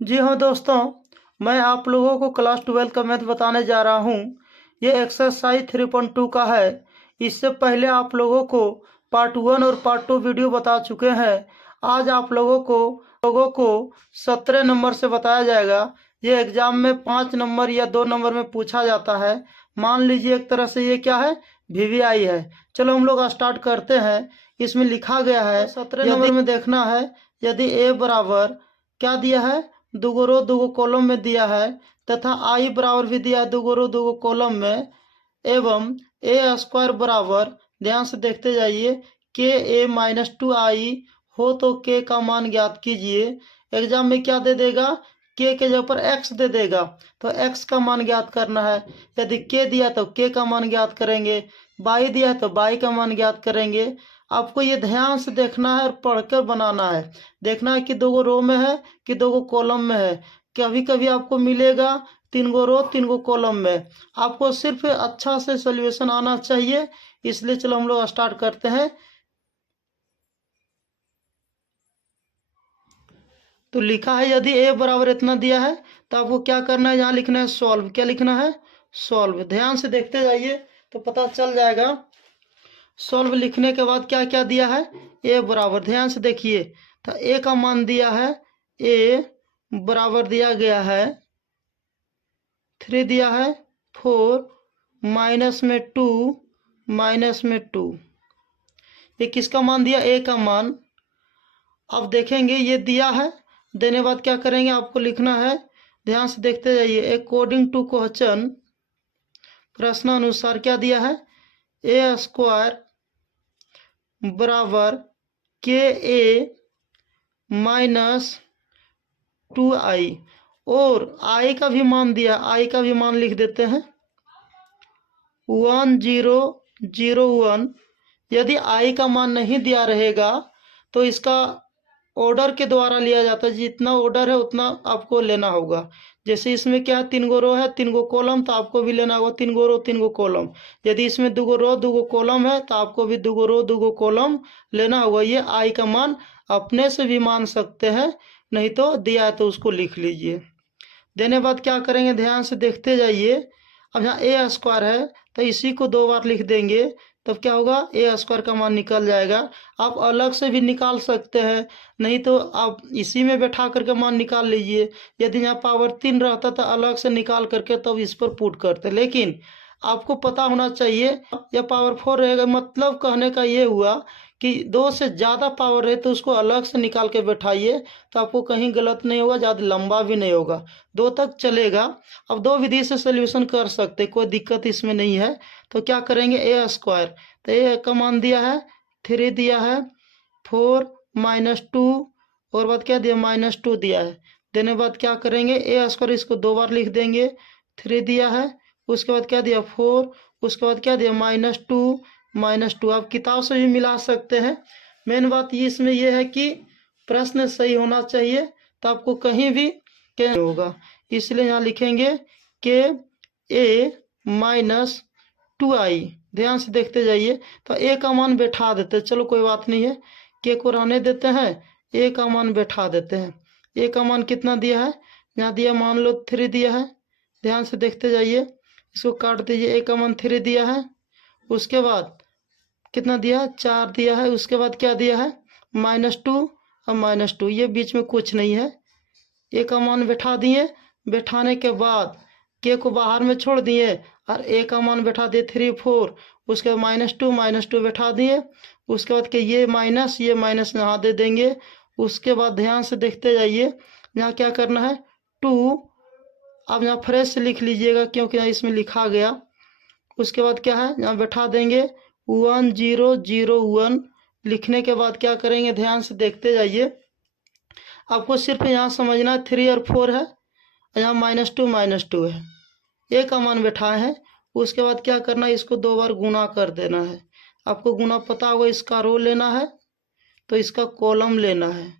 जी हाँ दोस्तों, मैं आप लोगों को क्लास 12 का मैथ बताने जा रहा हूँ। ये एक्सरसाइज 3.2 का है। इससे पहले आप लोगों को पार्ट 1 और पार्ट 2 वीडियो बता चुके हैं। आज आप लोगों को 17 नंबर से बताया जाएगा। ये एग्जाम में 5 नंबर या 2 नंबर में पूछा जाता है। मान लीजिए एक तरह से ये क्या है, वीवीआई है। चलो हम लोग स्टार्ट करते हैं। इसमें लिखा गया है 17 नंबर में देखना है। यदि ए बराबर क्या दिया है, दुगो रो दुगो कॉलम में दिया है, तथा आई बराबर भी दिया है दुगो रो दुगो कॉलम में, एवं ए स्क्वायर बराबर, ध्यान से देखते जाइए, के ए माइनस 2 आई हो तो के का मान ज्ञात कीजिए। एग्जाम में क्या दे देगा, के जगह पर एक्स दे देगा, तो एक्स का मान ज्ञात करना है। यदि के दिया तो के का मान ज्ञात करेंगे, बाई दिया है तो बाई का मान ज्ञात करेंगे। आपको ये ध्यान से देखना है और पढ़कर बनाना है। देखना है कि 2 रो में है कि 2 कॉलम में है। कभी कभी आपको मिलेगा 3 रो 3 कॉलम में। आपको सिर्फ अच्छा से सोल्यूशन आना चाहिए, इसलिए चलो हम लोग स्टार्ट करते हैं। तो लिखा है यदि ए बराबर इतना दिया है तो आपको क्या करना है, यहाँ लिखना है सॉल्व। क्या लिखना है, सॉल्व। ध्यान से देखते जाइए तो पता चल जाएगा। सॉल्व लिखने के बाद क्या क्या दिया है, ए बराबर, ध्यान से देखिए, तो ए का मान दिया है, ए बराबर दिया गया है 3, दिया है 4, माइनस में 2, माइनस में 2। ये किसका मान दिया, ए का मान। अब देखेंगे ये दिया है, देने बाद क्या करेंगे, आपको लिखना है, ध्यान से देखते जाइए। अकॉर्डिंग टू क्वेश्चन, प्रश्न अनुसार क्या दिया है, ए स्क्वायर बराबर के ए माइनस 2 आई, और आई का भी मान दिया, आई का भी मान लिख देते हैं 1001। यदि आई का मान नहीं दिया रहेगा तो इसका ऑर्डर के द्वारा लिया जाता है। जितना ऑर्डर है उतना आपको लेना होगा। जैसे इसमें क्या है, 3 रो है 3 कॉलम, तो आपको भी लेना होगा 3 रो 3 कॉलम। यदि इसमें 2 रो 2 कॉलम है तो आपको भी 2 रो 2 कॉलम लेना होगा। ये आई का मान अपने से भी मान सकते हैं, नहीं तो दिया है तो उसको लिख लीजिए। देने बाद क्या करेंगे, ध्यान से देखते जाइए। अब यहाँ ए स्क्वायर है तो इसी को 2 बार लिख देंगे, तब क्या होगा, ए स्क्वायर का मान निकल जाएगा। आप अलग से भी निकाल सकते हैं, नहीं तो आप इसी में बैठा करके मान निकाल लीजिए। यदि यहाँ पावर 3 रहता तो अलग से निकाल करके तब इस पर पुट करते, लेकिन आपको पता होना चाहिए या पावर 4 रहेगा। मतलब कहने का ये हुआ कि 2 से ज़्यादा पावर है तो उसको अलग से निकाल के बैठाइए, तो आपको कहीं गलत नहीं होगा, ज़्यादा लंबा भी नहीं होगा, 2 तक चलेगा। अब 2 विधि से सोल्यूशन कर सकते, कोई दिक्कत इसमें नहीं है। तो क्या करेंगे, ए स्क्वायर, तो ए का मान दिया है 3, दिया है 4 माइनस 2, और बाद क्या दिया, माइनस 2 दिया है। देने बाद क्या करेंगे, ए स्क्वायर इसको 2 बार लिख देंगे, 3 दिया है, उसके बाद क्या दिया 4, उसके बाद क्या दिया माइनस 2, माइनस 2। आप किताब से भी मिला सकते हैं। मेन बात इसमें यह है कि प्रश्न सही होना चाहिए, तो आपको कहीं भी क्या होगा। इसलिए यहाँ लिखेंगे के ए माइनस 2 आई। ध्यान से देखते जाइए, तो ए का मान बैठा देते हैं, चलो कोई बात नहीं है, के को रहने देते हैं, ए का मान बैठा देते हैं। ए का मान कितना दिया है, यहाँ दिया मान लो 3 दिया है। ध्यान से देखते जाइए, इसको काट दीजिए, ए का मान 3 दिया है, उसके बाद कितना दिया है, 4 दिया है, उसके बाद क्या दिया है, माइनस 2 और माइनस 2, ये बीच में कुछ नहीं है। ए का मान बैठा दिए, बैठाने के बाद के को बाहर में छोड़ दिए और ए का मान बैठा दिए 3 4, उसके बाद माइनस टू बैठा दिए, उसके बाद के ये माइनस यहाँ दे देंगे। उसके बाद ध्यान से देखते जाइए, यहाँ क्या करना है 2, अब यहाँ फ्रेश से लिख लीजिएगा क्योंकि यहाँ इसमें लिखा गया। उसके बाद क्या है, यहाँ बैठा देंगे 1001। लिखने के बाद क्या करेंगे, ध्यान से देखते जाइए। आपको सिर्फ यहाँ समझना है 3 और 4 है, यहाँ माइनस टू है, ए का मान बैठाए हैं। उसके बाद क्या करना है, इसको 2 बार गुना कर देना है। आपको गुना पता होगा, इसका रो लेना है तो इसका कॉलम लेना है,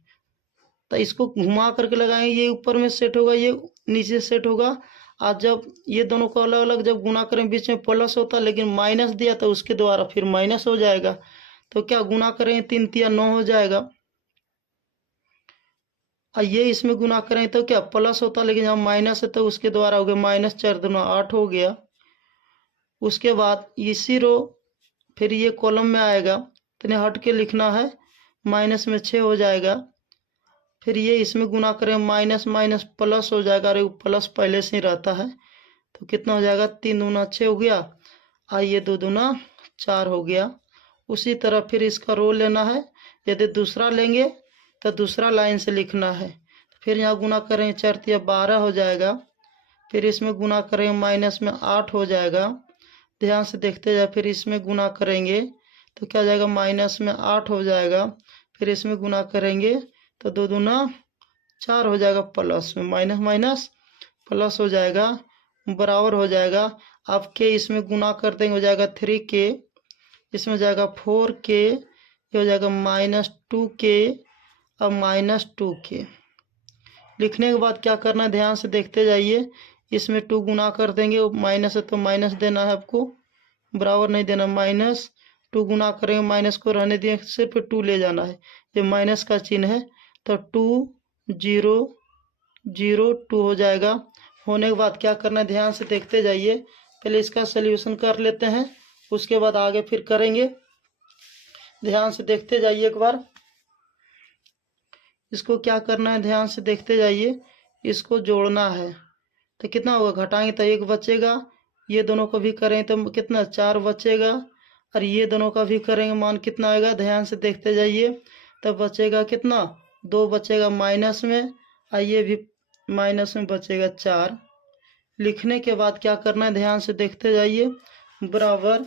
तो इसको घुमा करके लगाएंगे, ये ऊपर में सेट होगा, ये नीचे सेट होगा। आज जब ये दोनों को अलग अलग जब गुना करें, बीच में प्लस होता है, लेकिन माइनस दिया तो उसके द्वारा फिर माइनस हो जाएगा। तो क्या गुना करेंगे, 3 3 9 हो जाएगा। ये इसमें गुना करें तो क्या प्लस होता, लेकिन जहाँ माइनस है तो उसके द्वारा हो गया, माइनस 4 दूना 8 हो गया। उसके बाद इसी रो फिर ये कॉलम में आएगा, तो इन्हें हट के लिखना है, माइनस में 6 हो जाएगा। फिर ये इसमें गुना करें, माइनस माइनस प्लस हो जाएगा, अरे प्लस पहले से ही रहता है, तो कितना हो जाएगा, 3 दूना 6 हो गया, आइए 2 दूना 4 हो गया। उसी तरह फिर इसका रो लेना है, यदि दूसरा लेंगे तो दूसरा लाइन से लिखना है। फिर यहाँ गुना करें 4 तिया 12 हो जाएगा। फिर इसमें गुना करें, माइनस में 8 हो जाएगा। ध्यान से देखते जाए, फिर इसमें गुना करेंगे तो क्या हो जाएगा, माइनस में 8 हो जाएगा। फिर इसमें गुना करेंगे तो 2 दूना 4 हो जाएगा, प्लस में माइनस माइनस प्लस हो जाएगा, बराबर हो जाएगा। अब के इसमें गुना कर देंगे, हो जाएगा 3k, इसमें हो जाएगा 4k, ये हो जाएगा -2k और -2k। लिखने के बाद क्या करना है, ध्यान से देखते जाइए, इसमें 2 गुना कर देंगे, माइनस है तो माइनस देना है आपको, बराबर नहीं देना, -2 गुना करेंगे, माइनस को रहने दिए, सिर्फ 2 ले जाना है, ये माइनस का चिन्ह है, तो 2 0 0 2 हो जाएगा। होने के बाद क्या करना है, ध्यान से देखते जाइए, पहले इसका सल्यूशन कर लेते हैं, उसके बाद आगे फिर करेंगे। ध्यान से देखते जाइए एक बार, इसको क्या करना है, ध्यान से देखते जाइए, इसको जोड़ना है, तो कितना होगा, घटाएंगे तो 1 बचेगा, ये दोनों को भी करें तो कितना 4 बचेगा, और ये दोनों का भी करेंगे, मान कितना आएगा, ध्यान से देखते जाइए, तब बचेगा कितना, 2 बचेगा माइनस में, और ये भी माइनस में बचेगा 4। लिखने के बाद क्या करना है, ध्यान से देखते जाइए, बराबर।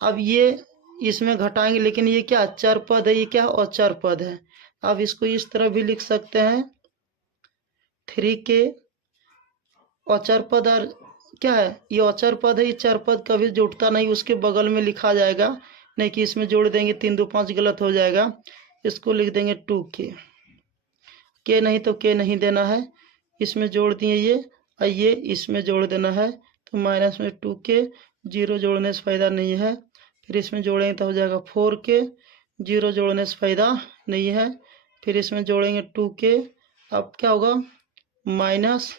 अब ये इसमें घटाएंगे, लेकिन ये क्या अचर पद है, ये क्या अचर पद है। अब इसको इस तरह भी लिख सकते हैं, 3k अचर पद, और क्या है, ये अचर पद है, ये चर पद कभी जुड़ता नहीं, उसके बगल में लिखा जाएगा, नहीं कि इसमें जोड़ देंगे 3 2 5 गलत हो जाएगा। इसको लिख देंगे 2k, के नहीं तो के नहीं देना है, इसमें जोड़ दिए ये, और ये इसमें जोड़ देना है, तो माइनस में 2k, 0 जोड़ने से फ़ायदा नहीं है। फिर इसमें जोड़ेंगे तो हो जाएगा 4k, 0 जोड़ने से फ़ायदा नहीं है। फिर इसमें जोड़ेंगे 2k, अब क्या होगा, माइनस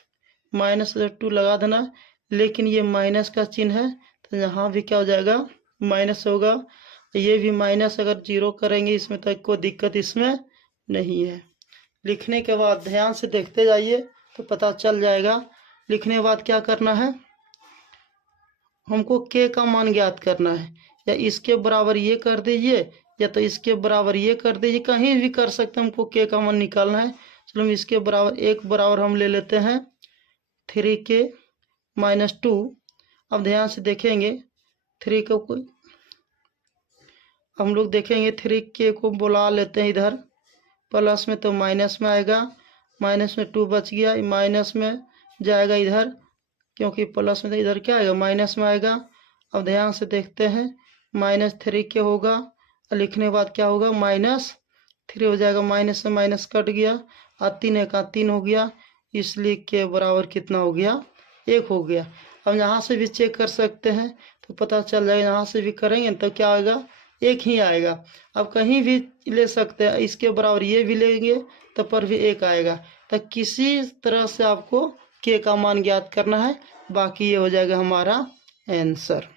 माइनस 2 लगा देना, लेकिन ये माइनस का चिन्ह है, तो यहाँ भी क्या हो जाएगा, माइनस होगा, ये भी माइनस, अगर 0 करेंगे इसमें तो कोई दिक्कत इसमें नहीं है। लिखने के बाद ध्यान से देखते जाइए तो पता चल जाएगा। लिखने के बाद क्या करना है, हमको के का मान ज्ञात करना है, या इसके बराबर ये कर दीजिए, या तो इसके बराबर ये कर दीजिए, कहीं भी कर सकते हैं, हमको के का मान निकालना है। चलो हम इसके बराबर, एक बराबर हम ले लेते हैं 3k -2। अब ध्यान से देखेंगे 3 को हम लोग देखेंगे, 3k को बुला लेते हैं इधर, प्लस में तो माइनस में आएगा, माइनस में 2 बच गया, माइनस में जाएगा इधर, क्योंकि प्लस में तो इधर क्या आएगा, माइनस में आएगा। अब ध्यान से देखते हैं, -3k होगा, और लिखने के बाद क्या होगा, -3 हो जाएगा, माइनस से माइनस कट गया, और 3 एक 3 हो गया, इसलिए के बराबर कितना हो गया, 1 हो गया। अब यहाँ से भी चेक कर सकते हैं तो पता चल जाएगा, यहाँ से भी करेंगे तो क्या आएगा, 1 ही आएगा। अब कहीं भी ले सकते हैं, इसके बराबर ये भी लेंगे तो पर भी 1 आएगा। तो किसी तरह से आपको के का मान ज्ञात करना है, बाकी ये हो जाएगा हमारा आंसर।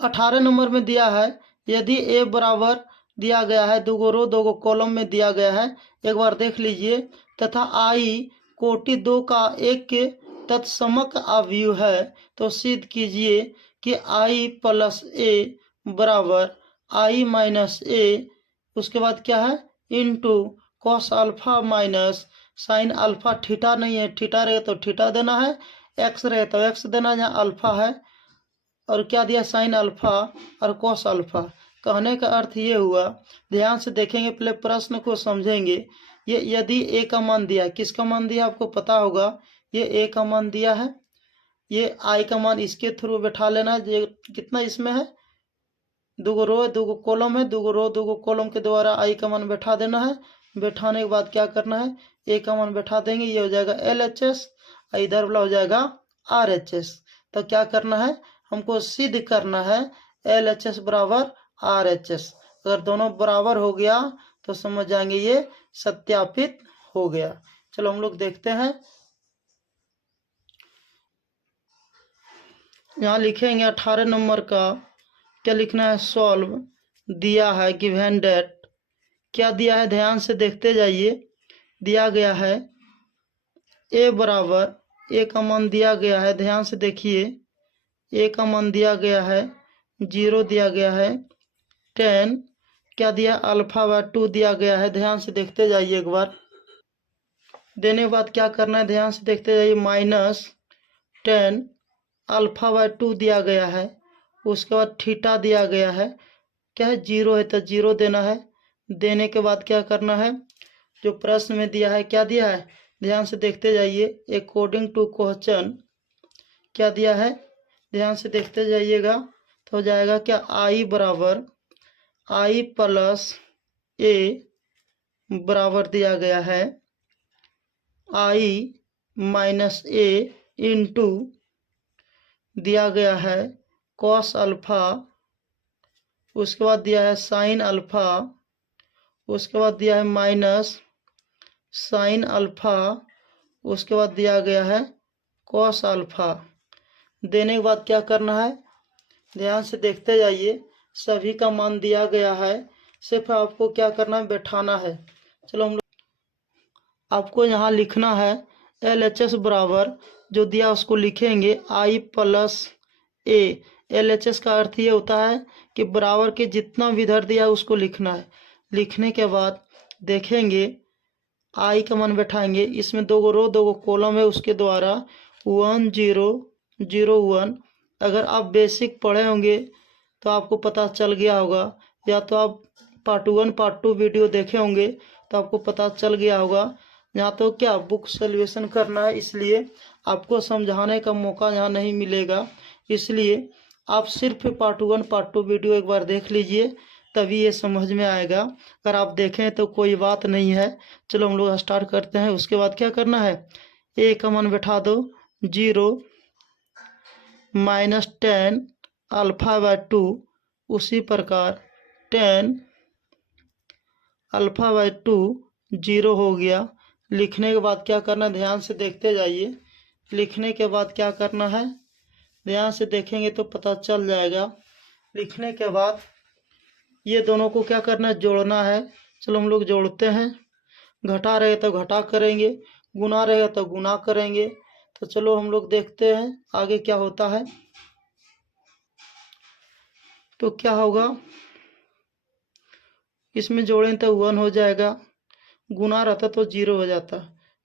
18 नंबर में दिया है, यदि ए बराबर दिया गया है, 2 रो 2 कॉलम में दिया गया है, एक बार देख लीजिए, तथा आई कोटि 2 का 1 के तत्समक अवयव है, तो सिद्ध कीजिए कि आई प्लस ए बराबर आई माइनस ए, उसके बाद क्या है, into cos alpha minus sine alpha. Theta नहीं है, थीटा रहे तो थीटा देना है, एक्स रहे तो एक्स देना, जहाँ अल्फा है, और क्या दिया, साइन अल्फा और कॉस अल्फा। कहने का अर्थ ये हुआ, ध्यान से देखेंगे, पहले प्रश्न को समझेंगे। ये यदि ए का मान दिया है, किसका मान दिया आपको पता होगा, ये ए का मान दिया है, ये आई का मान इसके थ्रू बैठा लेना है, ये कितना इसमें है, 2 रो 2 कॉलम है, 2 रो 2 कॉलम के द्वारा आई का मान बैठा देना है। बैठाने के बाद क्या करना है, ए का मान बैठा देंगे, ये हो जाएगा LHS, इधर वाला हो जाएगा RHS। तो क्या करना है, हमको सिद्ध करना है LHS बराबर RHS। अगर दोनों बराबर हो गया तो समझ जाएंगे ये सत्यापित हो गया। चलो हम लोग देखते हैं, यहाँ लिखेंगे 18 नंबर का क्या लिखना है, सॉल्व दिया है गिवन डेट, क्या दिया है ध्यान से देखते जाइए। दिया गया है ए बराबर, ए का मान दिया गया है, ध्यान से देखिए, ए का मान दिया गया है 0 दिया गया है, 10 क्या दिया, अल्फा बाय 2 दिया गया है, ध्यान से देखते जाइए एक बार। देने के बाद क्या करना है, ध्यान से देखते जाइए, -10 अल्फा बाय 2 दिया गया है, उसके बाद थीटा दिया गया है, क्या है 0 है तो 0 देना है। देने के बाद क्या करना है, जो प्रश्न में दिया है क्या दिया है, ध्यान से देखते जाइए, अकॉर्डिंग टू क्वेश्चन क्या दिया है, ध्यान से देखते जाइएगा, तो हो जाएगा क्या, आई बराबर आई प्लस ए बराबर दिया गया है आई माइनस ए इंटू दिया गया है कॉस अल्फा, उसके बाद दिया है साइन अल्फा, उसके बाद दिया है माइनस साइन अल्फा, उसके बाद दिया गया है कॉस अल्फा। देने के बाद क्या करना है, ध्यान से देखते जाइए, सभी का मान दिया गया है, सिर्फ आपको क्या करना है, बैठाना है। चलो हम लोग, आपको यहाँ लिखना है LHS बराबर जो दिया उसको लिखेंगे आई प्लस ए। LHS का अर्थ ये होता है कि बराबर के जितना भी इधर दिया उसको लिखना है। लिखने के बाद देखेंगे आई का मान बैठाएंगे, इसमें 2 रो 2 कॉलम है, उसके द्वारा 1 0 0 1। अगर आप बेसिक पढ़े होंगे तो आपको पता चल गया होगा, या तो आप पार्ट 1 पार्ट 2 वीडियो देखे होंगे तो आपको पता चल गया होगा। यहाँ तो क्या बुक सोल्यूशन करना है, इसलिए आपको समझाने का मौका यहाँ नहीं मिलेगा, इसलिए आप सिर्फ पार्ट 1 पार्ट 2 वीडियो एक बार देख लीजिए, तभी ये समझ में आएगा। अगर आप देखें तो कोई बात नहीं है। चलो हम लोग स्टार्ट करते हैं। उसके बाद क्या करना है, ए का मान बैठा दो 0 -10 अल्फा बाय 2, उसी प्रकार 10 अल्फा बाय 2 0 हो गया। लिखने के बाद क्या करना है, ध्यान से देखते जाइए, लिखने के बाद क्या करना है, ध्यान से देखेंगे तो पता चल जाएगा। लिखने के बाद ये दोनों को क्या करना है, जोड़ना है। चलो हम लोग जोड़ते हैं, घटा रहे तो घटा करेंगे, गुना रहेगा तो गुना करेंगे। तो चलो हम लोग देखते हैं आगे क्या होता है। तो क्या होगा, इसमें जोड़ें तो 1 हो जाएगा, गुना रहता तो 0 हो जाता,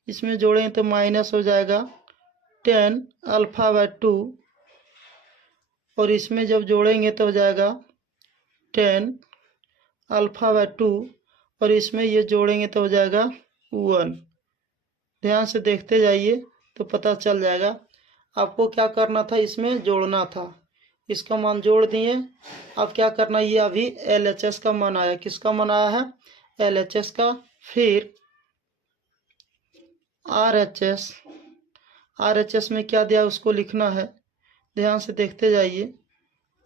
इसमें जोड़ें तो माइनस हो जाएगा 10 अल्फा बाय 2, और इसमें जब जोड़ेंगे तो हो जाएगा 10 अल्फा बाय 2, और इसमें ये जोड़ेंगे तो हो जाएगा 1। ध्यान से देखते जाइए तो पता चल जाएगा। आपको क्या करना था, इसमें जोड़ना था, इसका मान जोड़ दिए। अब क्या करना, ये अभी LHS का मान आया, किसका मान आया है, LHS का। फिर RHS में क्या दिया उसको लिखना है, ध्यान से देखते जाइए,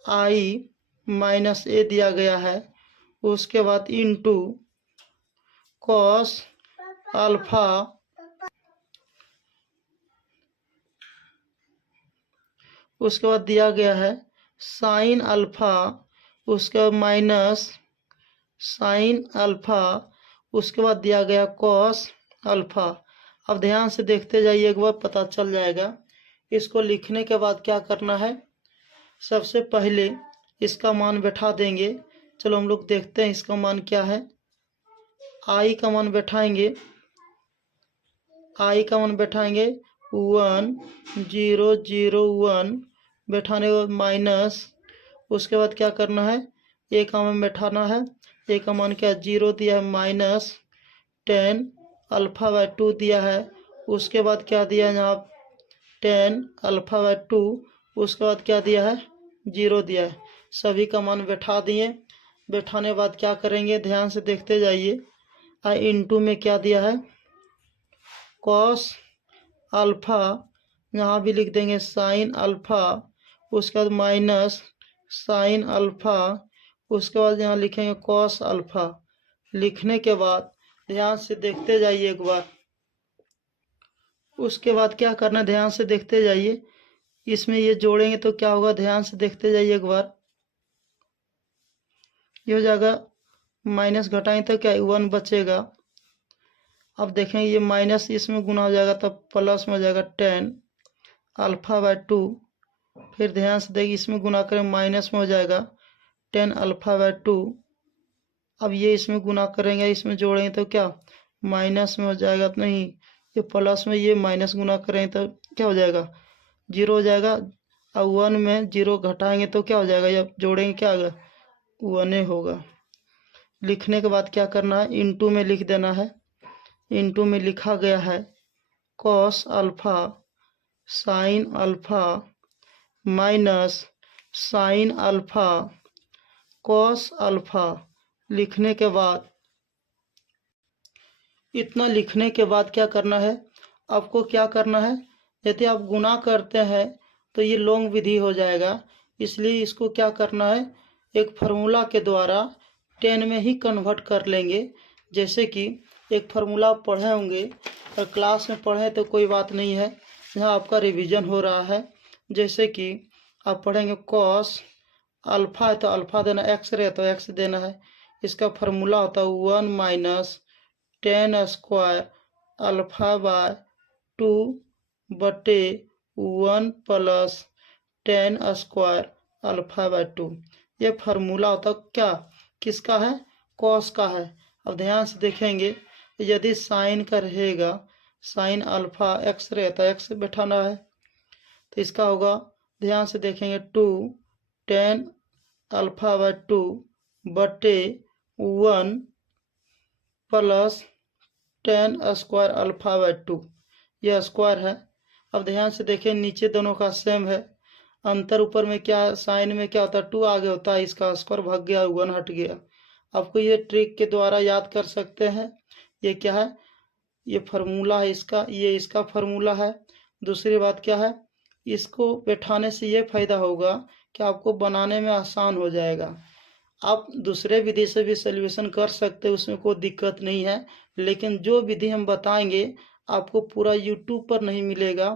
आई माइनस ए दिया गया है, उसके बाद इंटू कॉस अल्फा, उसके बाद दिया गया है साइन अल्फा, उसके बाद माइनस साइन अल्फा, उसके बाद दिया गया कॉस अल्फा। अब ध्यान से देखते जाइए एक बार, पता चल जाएगा। इसको लिखने के बाद क्या करना है, सबसे पहले इसका मान बैठा देंगे। चलो हम लोग देखते हैं इसका मान क्या है। आई का मान बैठाएंगे, आई का मान बैठाएंगे 1 0 0 1, बैठाने के बाद माइनस, उसके बाद क्या करना है, ए का मान बैठाना है। ए का मान क्या, 0 दिया है, माइनस 10 अल्फा बाय 2 दिया है, उसके बाद क्या दिया है यहाँ 10 अल्फा बाय 2, उसके बाद क्या दिया है 0 दिया है। सभी का मान बैठा दिए। बैठाने के बाद क्या करेंगे, ध्यान से देखते जाइए। इंटू में क्या दिया है, कॉस अल्फा, यहाँ भी लिख देंगे साइन अल्फा, उसके बाद माइनस साइन अल्फा, उसके बाद यहाँ लिखेंगे कॉस अल्फा। लिखने के बाद ध्यान से देखते जाइए एक बार। उसके बाद क्या करना, ध्यान से देखते जाइए। इसमें ये जोड़ेंगे तो क्या होगा, ध्यान से देखते जाइए एक बार। ये हो जाएगा, माइनस घटाएं तो क्या 1 बचेगा। अब देखें ये माइनस इसमें गुना हो जाएगा तब प्लस में हो जाएगा 10 अल्फा बाय 2। फिर ध्यान से देखिए इसमें गुना करें माइनस में हो जाएगा 10 अल्फा बाय 2। अब ये इसमें गुना करेंगे, इसमें जोड़ेंगे तो क्या माइनस में हो जाएगा, तो नहीं ये प्लस में, ये माइनस गुना करेंगे तो क्या हो जाएगा 0 हो जाएगा। अब 1 में 0 घटाएंगे तो क्या हो जाएगा, जब जोड़ेंगे क्या होगा 1 होगा। लिखने के बाद क्या करना है, इनटू में लिख देना है। इनटू में लिखा गया है cos alpha sine alpha minus sine alpha cos alpha. लिखने के बाद, इतना लिखने के बाद क्या करना है, आपको क्या करना है, यदि आप गुना करते हैं तो ये लॉन्ग विधि हो जाएगा। इसलिए इसको क्या करना है, एक फार्मूला के द्वारा 10 में ही कन्वर्ट कर लेंगे। जैसे कि एक फार्मूला आप पढ़े होंगे और क्लास में पढ़े तो कोई बात नहीं है, यहाँ आपका रिवीजन हो रहा है। जैसे कि आप पढ़ेंगे कॉस अल्फा है तो अल्फा देना, एक्स रहे तो एक्स देना है। इसका फार्मूला होता है 1 माइनस 10 स्क्वायर अल्फा बाय 2 बटे 1 प्लस 10 स्क्वायर अल्फा बाय 2। ये फार्मूला होता क्या, किसका है, कॉस का है। अब ध्यान से देखेंगे, यदि साइन का रहेगा, साइन अल्फा एक्स रहता है, एक्स बैठाना है तो इसका होगा, ध्यान से देखेंगे 2 10 अल्फा बाय 2 बटे 1 प्लस 10 स्क्वायर अल्फा बाय 2। यह स्क्वायर है। अब ध्यान से देखें नीचे दोनों का सेम है, अंतर ऊपर में क्या, साइन में क्या होता है 2 आगे होता है, इसका स्क्वायर भाग गया 1 हट गया। आपको ये ट्रिक के द्वारा याद कर सकते हैं। ये क्या है, ये फार्मूला है इसका, ये इसका फार्मूला है। दूसरी बात क्या है, इसको बैठाने से ये फायदा होगा कि आपको बनाने में आसान हो जाएगा। आप दूसरे विधि से भी सोल्यूशन कर सकते हैं, उसमें कोई दिक्कत नहीं है। लेकिन जो विधि हम बताएंगे आपको पूरा यूट्यूब पर नहीं मिलेगा,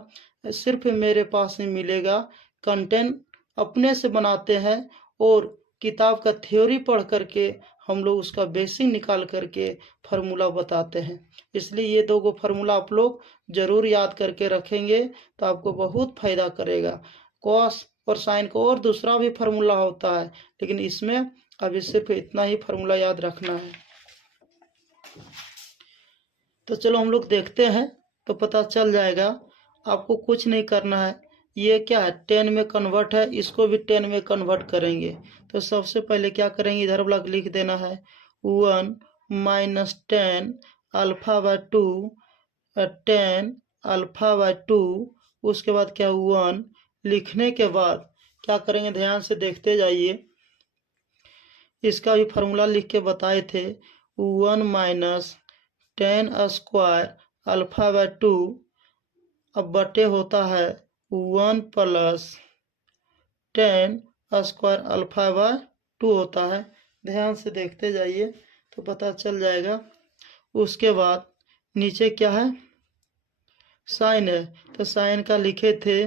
सिर्फ मेरे पास ही मिलेगा। कंटेंट अपने से बनाते हैं और किताब का थ्योरी पढ़ करके हम लोग उसका बेसिक निकाल करके फार्मूला बताते हैं। इसलिए ये 2 फार्मूला आप लोग ज़रूर याद करके रखेंगे तो आपको बहुत फायदा करेगा। कॉस और साइन को और दूसरा भी फार्मूला होता है, लेकिन इसमें अभी सिर्फ इतना ही फार्मूला याद रखना है। तो चलो हम लोग देखते हैं तो पता चल जाएगा। आपको कुछ नहीं करना है, ये क्या है 10 में कन्वर्ट है, इसको भी 10 में कन्वर्ट करेंगे। तो सबसे पहले क्या करेंगे, इधर वाला लिख देना है 1 minus 10 alpha by 2 10 alpha by 2। उसके बाद क्या 1 लिखने के बाद क्या करेंगे, ध्यान से देखते जाइए। इसका भी फार्मूला लिख के बताए थे 1 माइनस 10 स्क्वायर अल्फा बाय 2। अब बटे होता है 1 प्लस 10 स्क्वायर अल्फा बाय 2 होता है। ध्यान से देखते जाइए तो पता चल जाएगा। उसके बाद नीचे क्या है, साइन है तो साइन का लिखे थे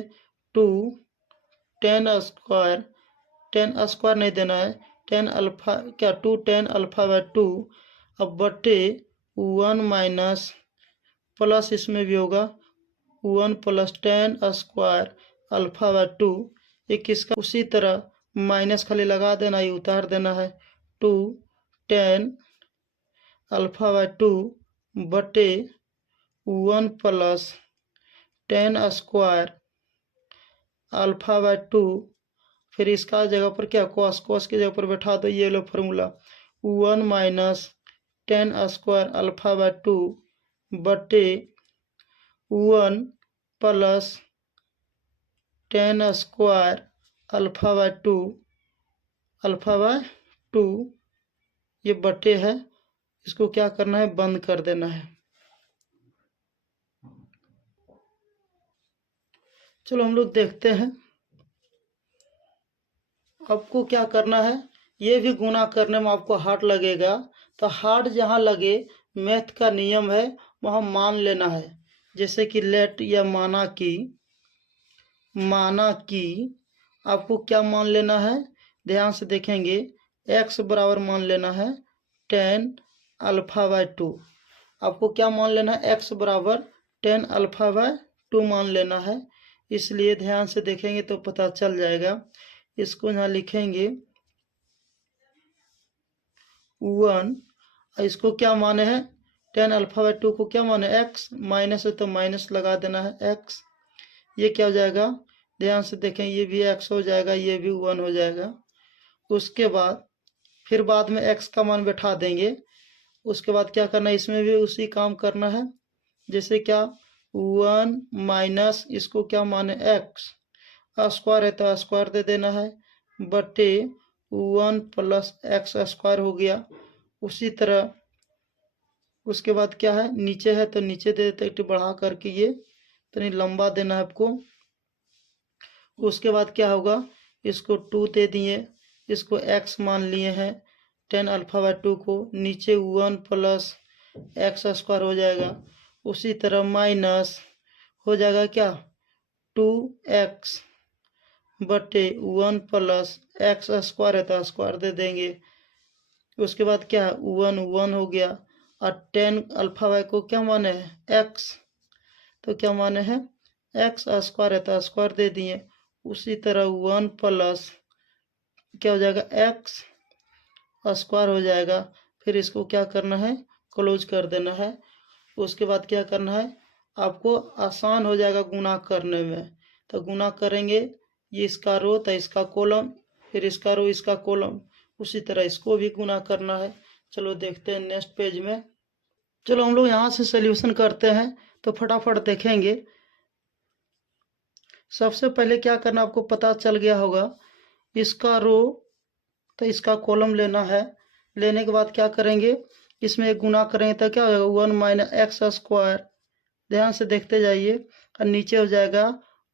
2 10 स्क्वायर, 10 स्क्वायर नहीं देना है, 10 अल्फा क्या 2 10 अल्फा बाय 2। अब बटे 1 माइनस प्लस इसमें भी होगा 1 प्लस 10 स्क्वायर अल्फा बाय 2। ये किसका, उसी तरह माइनस खाली लगा देना, ये उतार देना है 2 10 अल्फा बाय 2 बटे 1 प्लस 10 स्क्वायर अल्फा बाय 2। फिर इसका जगह पर क्या कॉस, कॉस की जगह पर बैठा दो ये लो formula 1 minus 10 square alpha by 2 बटे 1 plus 10 square alpha by 2 alpha by 2। ये बटे है, इसको क्या करना है, बंद कर देना है। चलो हम लोग देखते हैं। आपको क्या करना है, ये भी गुना करने में आपको हार्ड लगेगा, तो हार्ड जहाँ लगे मैथ का नियम है वहाँ मान लेना है। जैसे कि लेट या माना कि आपको क्या मान लेना है, ध्यान से देखेंगे, x बराबर मान लेना है 10 अल्फा बाय 2। आपको क्या मान लेना है, x बराबर 10 अल्फा बाय 2 मान लेना है। इसलिए ध्यान से देखेंगे तो पता चल जाएगा। इसको यहाँ लिखेंगे 1, इसको क्या माने हैं 10 अल्फा बाय 2 को क्या माने x, माइनस है तो माइनस लगा देना है x। ये क्या हो जाएगा, ध्यान से देखें, ये भी x हो जाएगा, ये भी 1 हो जाएगा। उसके बाद फिर बाद में x का मान बैठा देंगे। उसके बाद क्या करना है, इसमें भी उसी काम करना है। जैसे क्या 1 माइनस इसको क्या माने x, स्क्वायर है तो स्क्वायर दे देना है, बटे 1 प्लस एक्स स्क्वायर हो गया। उसी तरह उसके बाद क्या है, नीचे है तो नीचे दे देते, एक बढ़ा करके ये तो नहीं लंबा देना है आपको। उसके बाद क्या होगा, इसको 2 दे दिए, इसको x मान लिए हैं 10 अल्फा बाय 2 को, नीचे 1 प्लस एक्स स्क्वायर हो जाएगा। उसी तरह माइनस हो जाएगा क्या 2x बटे 1 प्लस एक्स स्क्वायर है तो स्क्वायर दे देंगे। उसके बाद क्या है 1 1 हो गया, और 10 अल्फा बाय को क्या माने है x, तो क्या माने हैं एक्स स्क्वायर है तो स्क्वायर दे दिए। उसी तरह 1 प्लस क्या हो जाएगा एक्स स्क्वायर हो जाएगा। फिर इसको क्या करना है, क्लोज कर देना है। उसके बाद क्या करना है, आपको आसान हो जाएगा गुना करने में। तो गुना करेंगे, ये इसका रो तो इसका कॉलम, फिर इसका रो इसका कॉलम, उसी तरह इसको भी गुना करना है। चलो देखते हैं नेक्स्ट पेज में। चलो हम लोग यहाँ से सोल्यूशन करते हैं, तो फटाफट देखेंगे। सबसे पहले क्या करना, आपको पता चल गया होगा, इसका रो तो इसका कॉलम लेना है। लेने के बाद क्या करेंगे, इसमें एक गुना करेंगे तो क्या हो जाएगा 1 माइनस एक्स स्क्वायर, ध्यान से देखते जाइए, और नीचे हो जाएगा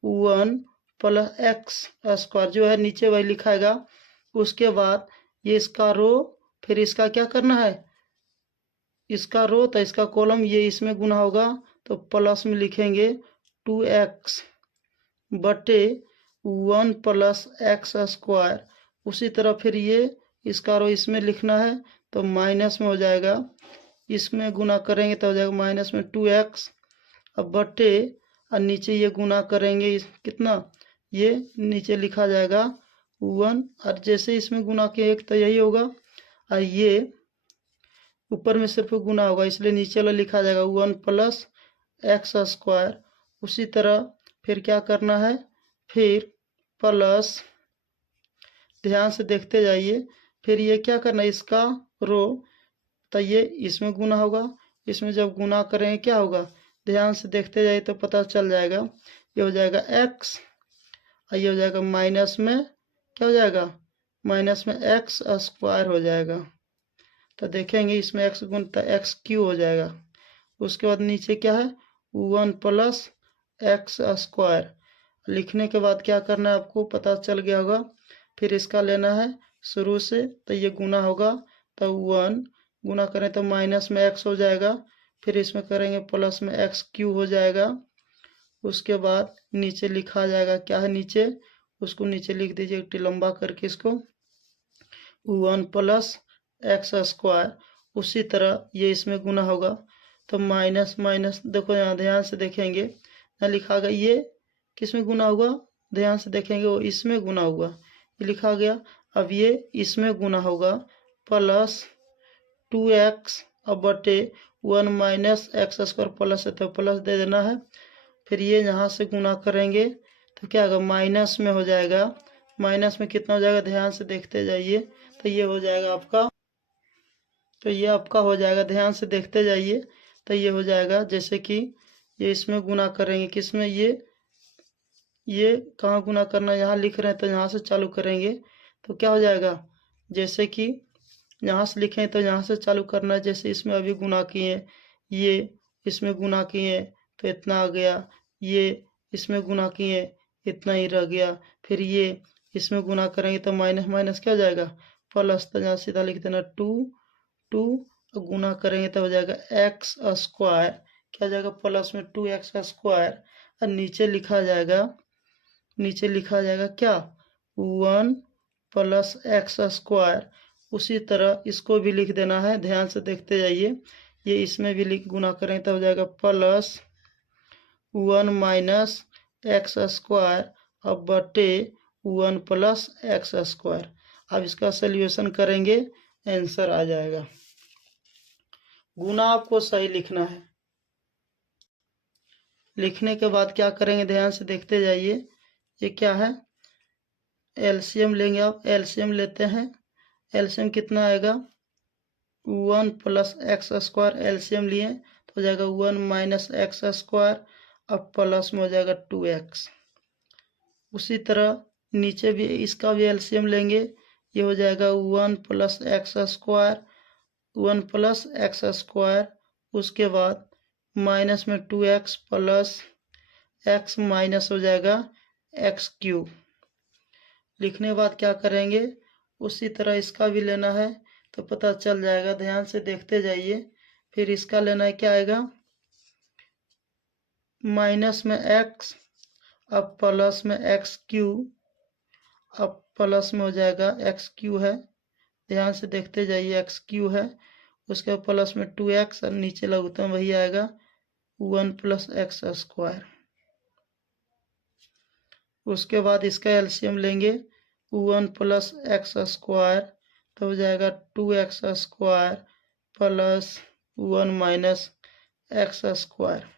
1 प्लस एक्स स्क्वायर, जो है नीचे वही लिखाएगा। उसके बाद ये इसका रो, फिर इसका क्या करना है, इसका रो तो इसका कॉलम, ये इसमें गुना होगा तो प्लस में लिखेंगे 2x बटे 1 प्लस एक्स स्क्वायर। उसी तरह फिर ये इसका रो इसमें लिखना है तो माइनस में हो जाएगा, इसमें गुना करेंगे तो हो जाएगा माइनस में 2x, अब बटे, और नीचे ये गुना करेंगे कितना, ये नीचे लिखा जाएगा 1, और जैसे इसमें गुना किए एक तो यही होगा, और ये ऊपर में सिर्फ गुना होगा, इसलिए नीचे वाला लिखा जाएगा 1 प्लस एक्स स्क्वायर। उसी तरह फिर क्या करना है, फिर प्लस, ध्यान से देखते जाइए, फिर ये क्या करना है, इसका रो तो ये इसमें गुना होगा, इसमें जब गुना करेंगे क्या होगा, ध्यान से देखते जाइए तो पता चल जाएगा। ये हो जाएगा x, और ये हो जाएगा माइनस में क्या हो जाएगा, माइनस में एक्स स्क्वायर हो जाएगा। तो देखेंगे इसमें x गुणता एक्स क्यू हो जाएगा। उसके बाद नीचे क्या है 1 प्लस एक्स स्क्वायर, लिखने के बाद क्या करना है आपको पता चल गया होगा। फिर इसका लेना है शुरू से, तो ये गुना होगा तो 1 गुना करें तो माइनस में x हो जाएगा, फिर इसमें करेंगे प्लस में एक्स क्यू हो जाएगा। उसके बाद नीचे लिखा जाएगा क्या है नीचे, उसको नीचे लिख दीजिए एक लंबा करके, इसको 1 प्लस एक्स स्क्वायर। उसी तरह ये इसमें गुना होगा तो माइनस माइनस, देखो यहाँ ध्यान से देखेंगे, यहाँ लिखा गया ये किस में गुना होगा, ध्यान से देखेंगे वो इसमें गुना होगा, ये लिखा गया। अब ये इसमें गुना होगा प्लस 2x, अब बटे 1 माइनस एक्स स्क्वायर, प्लस है तो प्लस दे देना है। फिर ये यहाँ से गुना करेंगे तो क्या होगा, माइनस में हो जाएगा। माइनस में कितना हो जाएगा, ध्यान से देखते जाइए, तो ये हो जाएगा आपका, तो ये आपका हो जाएगा, ध्यान से देखते जाइए, तो ये हो जाएगा। जैसे कि ये इसमें गुना करेंगे किसमें, ये कहाँ गुना करना, यहाँ लिख रहे हैं तो यहाँ से चालू करेंगे तो क्या हो जाएगा, जैसे कि यहाँ से लिखें तो यहाँ से चालू करना है। जैसे इसमें अभी गुना किए, ये इसमें गुना किए तो इतना आ गया, ये इसमें गुना किए इतना ही रह गया, फिर ये इसमें गुना करेंगे तो माइनस माइनस क्या हो जाएगा प्लस, तो यहाँ सीधा लिख देना 2 2 और गुना करेंगे तो हो जाएगा एक्स स्क्वायर, क्या हो जाएगा प्लस में 2x स्क्वायर, और नीचे लिखा जाएगा क्या 1 प्लस एक्स स्क्वायर। उसी तरह इसको भी लिख देना है, ध्यान से देखते जाइए। ये इसमें भी लिख गुना करें तो हो जाएगा प्लस 1 माइनस एक्स स्क्वायर अब बटे 1 प्लस एक्स स्क्वायर। अब इसका सोल्यूशन करेंगे, आंसर आ जाएगा। गुना आपको सही लिखना है। लिखने के बाद क्या करेंगे, ध्यान से देखते जाइए। ये क्या है, एलसीएम लेंगे। आप एलसीएम लेते हैं, एलसीएम कितना आएगा 1 प्लस एक्स स्क्वायर, एलसीएम लिए तो हो जाएगा 1 माइनस एक्स स्क्वायर, अब प्लस में हो जाएगा 2x। उसी तरह नीचे भी इसका भी एलसीएम लेंगे, ये हो जाएगा 1 plus x square, 1 plus x square, उसके बाद माइनस में 2x प्लस x माइनस हो जाएगा एक्स क्यूब। लिखने के बाद क्या करेंगे, उसी तरह इसका भी लेना है तो पता चल जाएगा, ध्यान से देखते जाइए। फिर इसका लेना है, क्या आएगा माइनस में x, अब प्लस में एक्स क्यू, अब प्लस में हो जाएगा एक्स क्यू है, ध्यान से देखते जाइए, एक्स क्यू है, उसके बाद प्लस में 2x और नीचे लघुत्तम वही आएगा 1 प्लस एक्स स्क्वायर। उसके बाद इसका एलसीएम लेंगे 1 प्लस एक्स स्क्वायर तो हो जाएगा 2x square plus 1 minus x square.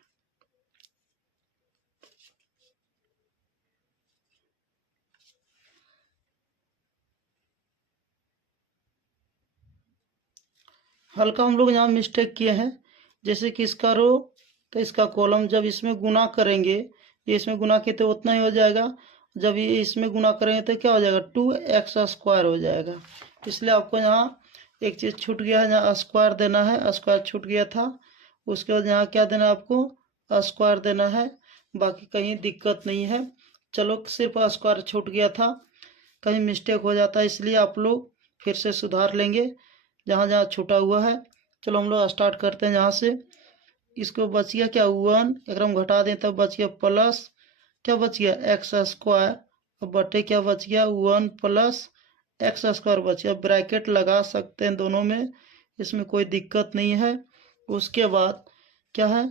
हल्का हम लोग यहाँ मिस्टेक किए हैं, जैसे कि इसका रो तो इसका कॉलम, जब इसमें गुना करेंगे, ये इसमें गुना किए तो उतना ही हो जाएगा, जब ये इसमें गुना करेंगे तो क्या हो जाएगा 2x स्क्वायर हो जाएगा। इसलिए आपको यहाँ एक चीज़ छूट गया है, यहाँ स्क्वायर देना है, स्क्वायर छूट गया था। उसके बाद यहाँ क्या देना है आपको, स्क्वायर देना है, बाकी कहीं दिक्कत नहीं है। चलो सिर्फ स्क्वायर छूट गया था, कहीं मिस्टेक हो जाता है, इसलिए आप लोग फिर से सुधार लेंगे जहाँ जहाँ छूटा हुआ है। चलो हम लोग स्टार्ट करते हैं यहाँ से। इसको बच गया क्या 1, अगर हम घटा दें तब बच गया प्लस, क्या बच गया एक्स स्क्वायर, और बटे क्या बच गया 1 प्लस एक्स स्क्वायर बच गया। ब्रैकेट लगा सकते हैं दोनों में, इसमें कोई दिक्कत नहीं है। उसके बाद क्या है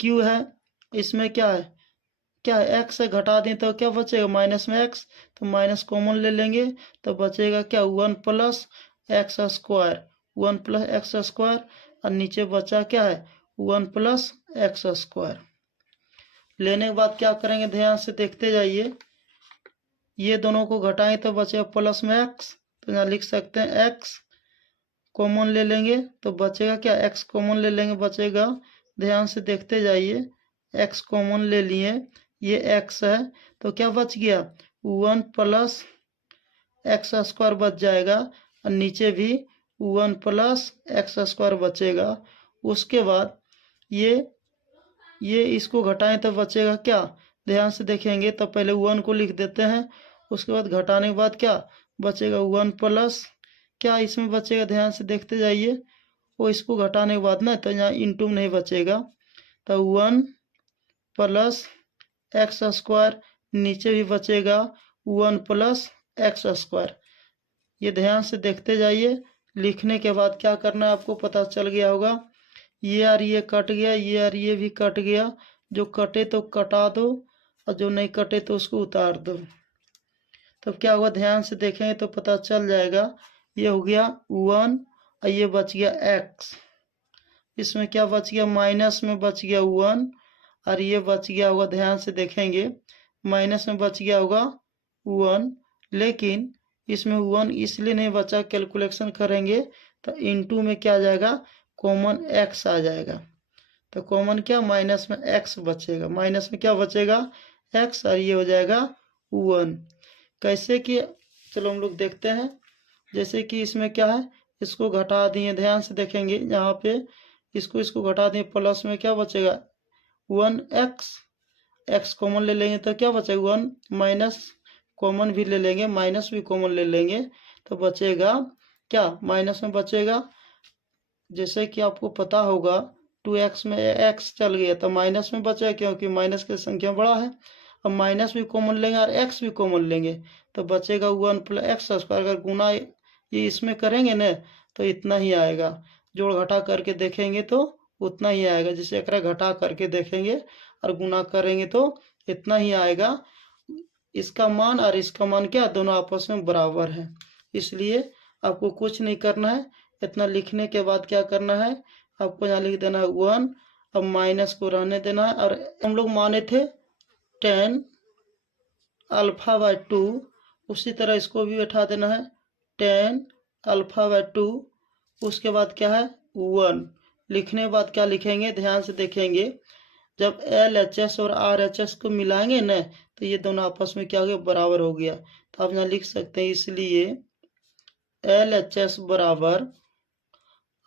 क्यू है, इसमें क्या है एक्स से घटा दें तो क्या बचेगा माइनस में एक्स, तो माइनस कॉमन ले लेंगे तो बचेगा क्या 1 plus x square, 1 plus x square, और नीचे बचा क्या है 1 प्लस एक्स स्क्वायर। लेने के बाद क्या करेंगे, ध्यान से देखते जाइए। ये दोनों को घटाएं तो बचेगा प्लस में एक्स, तो यहाँ लिख सकते हैं एक्स, कॉमन ले लेंगे तो बचेगा क्या एक्स कॉमन ले लेंगे बचेगा, ध्यान से देखते जाइए, एक्स कॉमन ले लिए, ये एक्स है तो क्या बच गया 1 प्लस एक्स स्क्वायर बच जाएगा, और नीचे भी 1 प्लस एक्स स्क्वायर बचेगा। उसके बाद ये इसको घटाएं तो बचेगा क्या, ध्यान से देखेंगे तो पहले 1 को लिख देते हैं, उसके बाद घटाने के बाद क्या बचेगा 1 प्लस, क्या इसमें बचेगा ध्यान से देखते जाइए, वो इसको घटाने के बाद ना तो यहाँ इंटू नहीं बचेगा, तो 1 प्लस एक्स स्क्वायर, नीचे भी बचेगा 1 प्लस एक्स स्क्वायर। ये ध्यान से देखते जाइए। लिखने के बाद क्या करना है आपको पता चल गया होगा, ये और ये कट गया, ये और ये भी कट गया, जो कटे तो कटा दो और जो नहीं कटे तो उसको उतार दो। तब क्या होगा ध्यान से देखेंगे तो पता चल जाएगा, ये हो गया 1 और ये बच गया x, इसमें क्या बच गया माइनस में बच गया 1 और ये बच गया होगा, ध्यान से देखेंगे माइनस में बच गया होगा 1, लेकिन इसमें 1 इसलिए नहीं बचा, कैलकुलेशन करेंगे तो इनटू में क्या आ जाएगा कॉमन x आ जाएगा, तो कॉमन क्या माइनस में x बचेगा, माइनस में क्या बचेगा x, और ये हो जाएगा 1। कैसे कि चलो हम लोग देखते हैं, जैसे कि इसमें क्या है इसको घटा दिए, ध्यान से देखेंगे यहाँ पे इसको घटा दिए, प्लस में क्या बचेगा 1x, x कॉमन ले लेंगे तो क्या बचेगा 1, माइनस कॉमन भी ले लेंगे, माइनस भी कॉमन ले लेंगे तो बचेगा क्या माइनस में बचेगा जैसे कि आपको पता होगा 2x में x चल गया तो माइनस में बचा, क्योंकि माइनस की संख्या बड़ा है। अब माइनस भी कॉमन लेंगे और x भी कॉमन लेंगे तो बचेगा 1 + x²। अगर गुना ये इसमें करेंगे ना तो इतना ही आएगा, जोड़ घटा करके देखेंगे तो उतना ही आएगा। जैसे एकरा घटा करके देखेंगे और गुना करेंगे तो इतना ही आएगा। इसका मान और इसका मान क्या, दोनों आपस में बराबर है। इसलिए आपको कुछ नहीं करना है, इतना लिखने के बाद क्या करना है, आपको यहाँ लिख देना है 1। अब माइनस को रहने देना है। और हम लोग माने थे tan α/2, उसी तरह इसको भी बैठा देना है tan α/2। उसके बाद क्या है 1 लिखने के बाद क्या लिखेंगे, ध्यान से देखेंगे। जब LHS और RHS को मिलाएंगे ना तो ये दोनों आपस में क्या हो गया, बराबर हो गया। तो आप यहाँ लिख सकते हैं, इसलिए LHS बराबर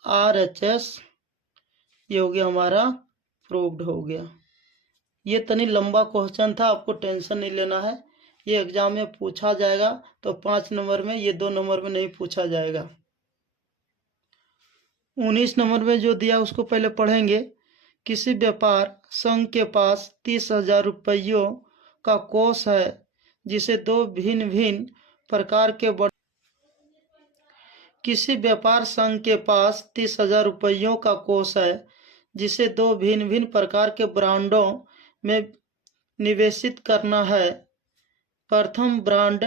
RHS, ये हो गया हमारा प्रूव्ड हो गया। ये तनी लंबा क्वेश्चन था, आपको टेंशन नहीं लेना है। ये एग्जाम में पूछा जाएगा तो 5 नंबर में, ये 2 नंबर में नहीं पूछा जाएगा। 19 नंबर में जो दिया उसको पहले पढ़ेंगे। किसी व्यापार संघ के पास 30,000 रुपयों का कोष है जिसे दो भिन्न भिन्न प्रकार के किसी व्यापार संघ के पास 30,000 रुपयों का कोष है जिसे दो भिन्न भिन्न प्रकार के ब्रांडों में निवेशित करना है। प्रथम ब्रांड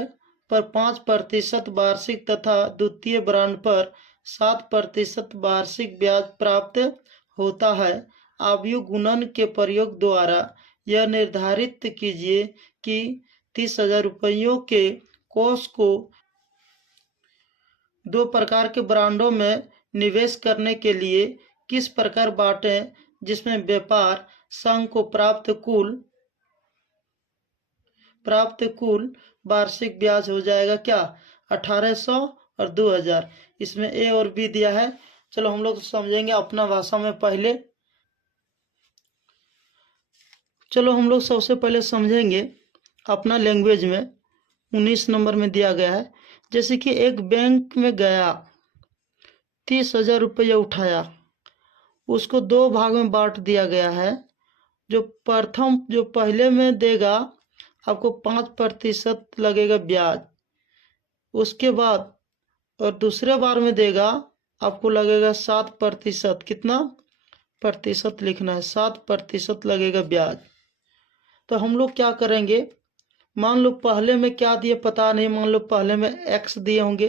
पर 5% वार्षिक तथा द्वितीय ब्रांड पर 7% वार्षिक ब्याज प्राप्त होता है। आयु गुणन के प्रयोग द्वारा यह निर्धारित कीजिए कि 30,000 रुपयों के कोष को दो प्रकार के ब्रांडों में निवेश करने के लिए किस प्रकार बांटें, जिसमें व्यापार संघ को प्राप्त कुल वार्षिक ब्याज हो जाएगा क्या, 1800 और 2000। इसमें ए और बी दिया है। चलो हम लोग समझेंगे अपना भाषा में पहले। चलो हम लोग सबसे पहले समझेंगे अपना लैंग्वेज में। 19 नंबर में दिया गया है, जैसे कि एक बैंक में गया, 30,000 रुपया उठाया, उसको 2 भाग में बांट दिया गया है। जो पहले में देगा आपको 5% लगेगा ब्याज, उसके बाद और दूसरे बार में देगा आपको लगेगा 7%। कितना प्रतिशत लिखना है, 7% लगेगा ब्याज। तो हम लोग क्या करेंगे, मान लो पहले में क्या दिए पता नहीं, मान लो पहले में x दिए होंगे,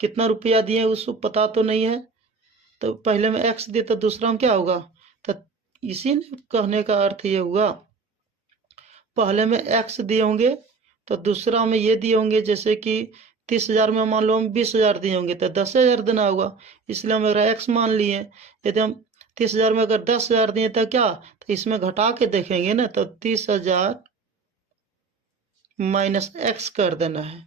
कितना रुपया दिए उसको पता तो नहीं है, तो पहले में x दिए तो दूसरा में क्या होगा। तो इसी कहने का अर्थ ये हुआ, पहले में x दिए होंगे तो दूसरा में ये दिए होंगे। जैसे कि 30,000 में मान लो हम 20,000 दिए होंगे तो 10,000 देना होगा, इसलिए हम अगर x मान लिए। यदि हम 30,000 में अगर 10,000 दिए तो क्या, तो इसमें घटा के देखेंगे ना तो 30,000 माइनस x कर देना है।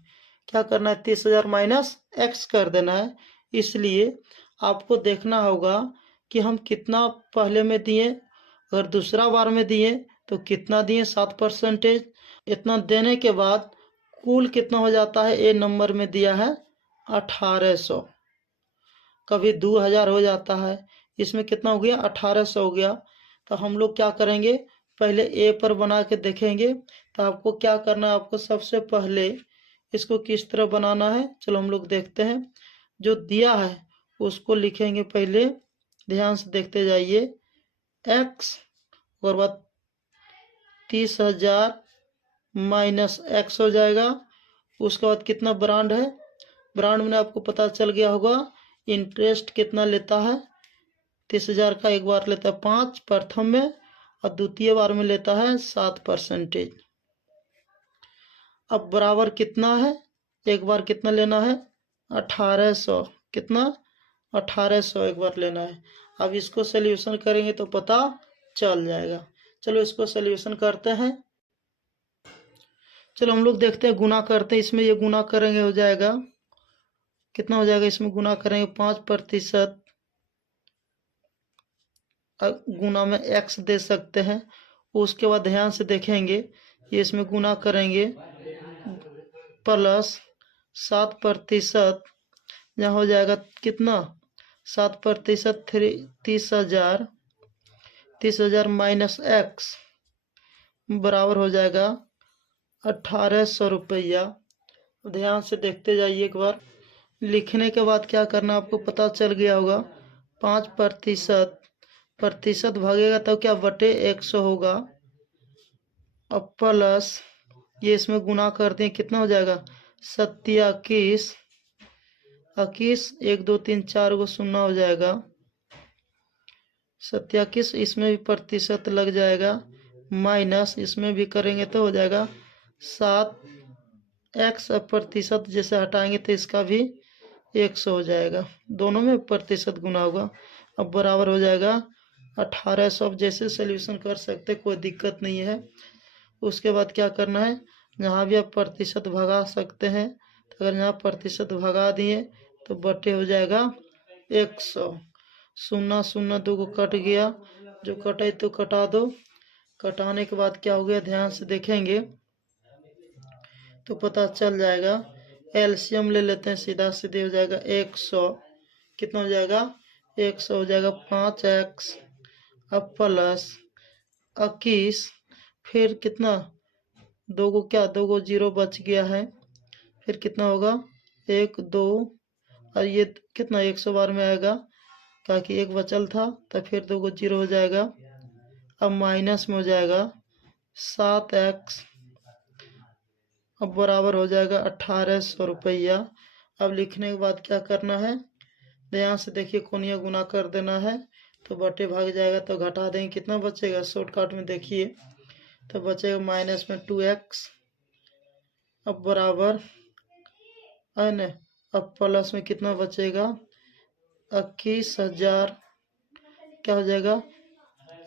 क्या करना है, 30,000 माइनस x कर देना है। इसलिए आपको देखना होगा कि हम कितना पहले में दिए, अगर दूसरा बार में दिए तो कितना दिए, 7%। इतना देने के बाद कुल कितना हो जाता है, ए नंबर में दिया है 1800, कभी 2000 हो जाता है। इसमें कितना हो गया, 1800 हो गया। तो हम लोग क्या करेंगे, पहले ए पर बना के देखेंगे। तो आपको क्या करना है, आपको सबसे पहले इसको किस तरह बनाना है, चलो हम लोग देखते हैं। जो दिया है उसको लिखेंगे पहले, ध्यान से देखते जाइए। x और बाद 30,000 माइनस x हो जाएगा। उसके बाद कितना ब्रांड है, ब्रांड में आपको पता चल गया होगा इंटरेस्ट कितना लेता है। 30,000 का एक बार लेता है 5 प्रथम में, और द्वितीय बार में लेता है 7%। अब बराबर कितना है, एक बार कितना लेना है, 1800। कितना, 1800 एक बार लेना है। अब इसको सॉल्यूशन करेंगे तो पता चल जाएगा। चलो इसको सॉल्यूशन करते हैं। चलो हम लोग देखते हैं, गुना करते हैं। इसमें ये गुना करेंगे हो जाएगा, कितना हो जाएगा, इसमें गुना करेंगे 5% गुना में x दे सकते हैं। उसके बाद ध्यान से देखेंगे, ये इसमें गुना करेंगे प्लस 7%, यहाँ हो जाएगा कितना 7% 30,000, 30,000 माइनस एक्स बराबर हो जाएगा 1,800 रुपया। ध्यान से देखते जाइए एक बार। लिखने के बाद क्या करना आपको पता चल गया होगा। 5% प्रतिशत भागेगा तो क्या बटे 100 होगा। अब प्लस ये इसमें गुना कर दें, कितना हो जाएगा 27, 21, 1 2 3 4 को शून्य हो जाएगा 27। इसमें भी प्रतिशत लग जाएगा, माइनस इसमें भी करेंगे तो हो जाएगा 7x। प्रतिशत जैसे हटाएंगे तो इसका भी 100 हो जाएगा, दोनों में प्रतिशत गुना होगा। अब बराबर हो जाएगा 1,800। अब जैसे सोल्यूशन कर सकते, कोई दिक्कत नहीं है। उसके बाद क्या करना है, जहाँ भी आप प्रतिशत भगा सकते हैं, तो अगर यहाँ प्रतिशत भगा दिए तो बटे हो जाएगा 100। 0 0 2 को कट गया, जो कटे तो कटा दो। कटाने के बाद क्या हो गया, ध्यान से देखेंगे तो पता चल जाएगा। एलसीएम ले लेते हैं, सीधा सीधे हो जाएगा 100। कितना हो जाएगा 100 हो जाएगा 5x। अब प्लस 21, फिर कितना 2 को क्या 2 को 0 बच गया है, फिर कितना होगा 1 2, और ये कितना 100 बार में आएगा, क्या कि 1 बचल था, तो फिर 2 को 0 हो जाएगा। अब माइनस में हो जाएगा 7x। अब बराबर हो जाएगा 1,800 रुपया। अब लिखने के बाद क्या करना है, ध्यान से देखिए, कोनिया गुना कर देना है तो बटे भाग जाएगा, तो घटा देंगे, कितना बचेगा शॉर्टकट में देखिए तो बचेगा माइनस में 2x। अब बराबर है न, अब प्लस में कितना बचेगा 21,000। क्या हो जाएगा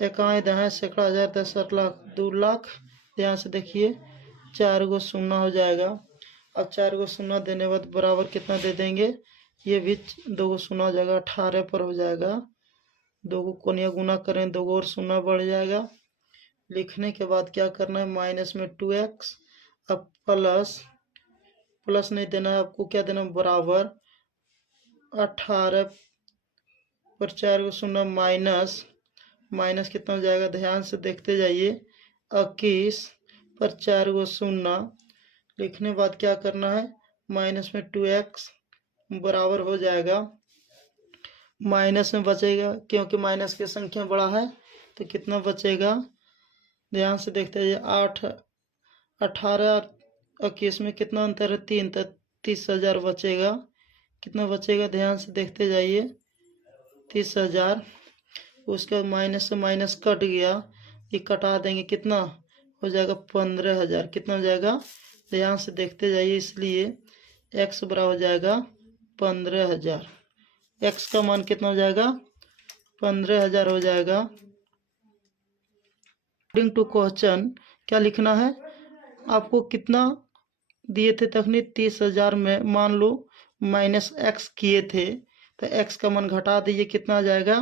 1 दहाई सैकड़ा 1000 10 लाख 2 लाख। ध्यान से देखिए 4 को शून्य हो जाएगा। अब 4 को शून्य देने के बाद बराबर कितना दे देंगे, ये भी 2 को शून्य हो जाएगा 18 पर हो जाएगा। 2 को कोनिया गुना करें, 2 और शून्य बढ़ जाएगा। लिखने के बाद क्या करना है, माइनस में 2x। अब प्लस नहीं देना है आपको, क्या देना बराबर 18 पर 4 को शून्य माइनस कितना हो जाएगा, ध्यान से देखते जाइए 21 पर 4 को शून्य। लिखने के बाद क्या करना है, माइनस में 2x बराबर हो जाएगा, माइनस में बचेगा क्योंकि माइनस की संख्या बड़ा है, तो कितना बचेगा ध्यान से देखते जाइए 8 18 21 में कितना अंतर है 3, तो 30,000 बचेगा। कितना बचेगा ध्यान से देखते जाइए 30,000। उसका माइनस से माइनस कट गया, ये कटा देंगे, कितना हो जाएगा 15,000। कितना हो जाएगा ध्यान से देखते जाइए, इसलिए x बराबर हो जाएगा 15,000। x का मान कितना हो जाएगा 15,000 हो जाएगा। अकॉर्डिंग टू क्वेश्चन क्या लिखना है आपको, कितना दिए थे तखनी 30,000 में मान लो माइनस x किए थे, तो x का मान घटा दीजिए, कितना आ जाएगा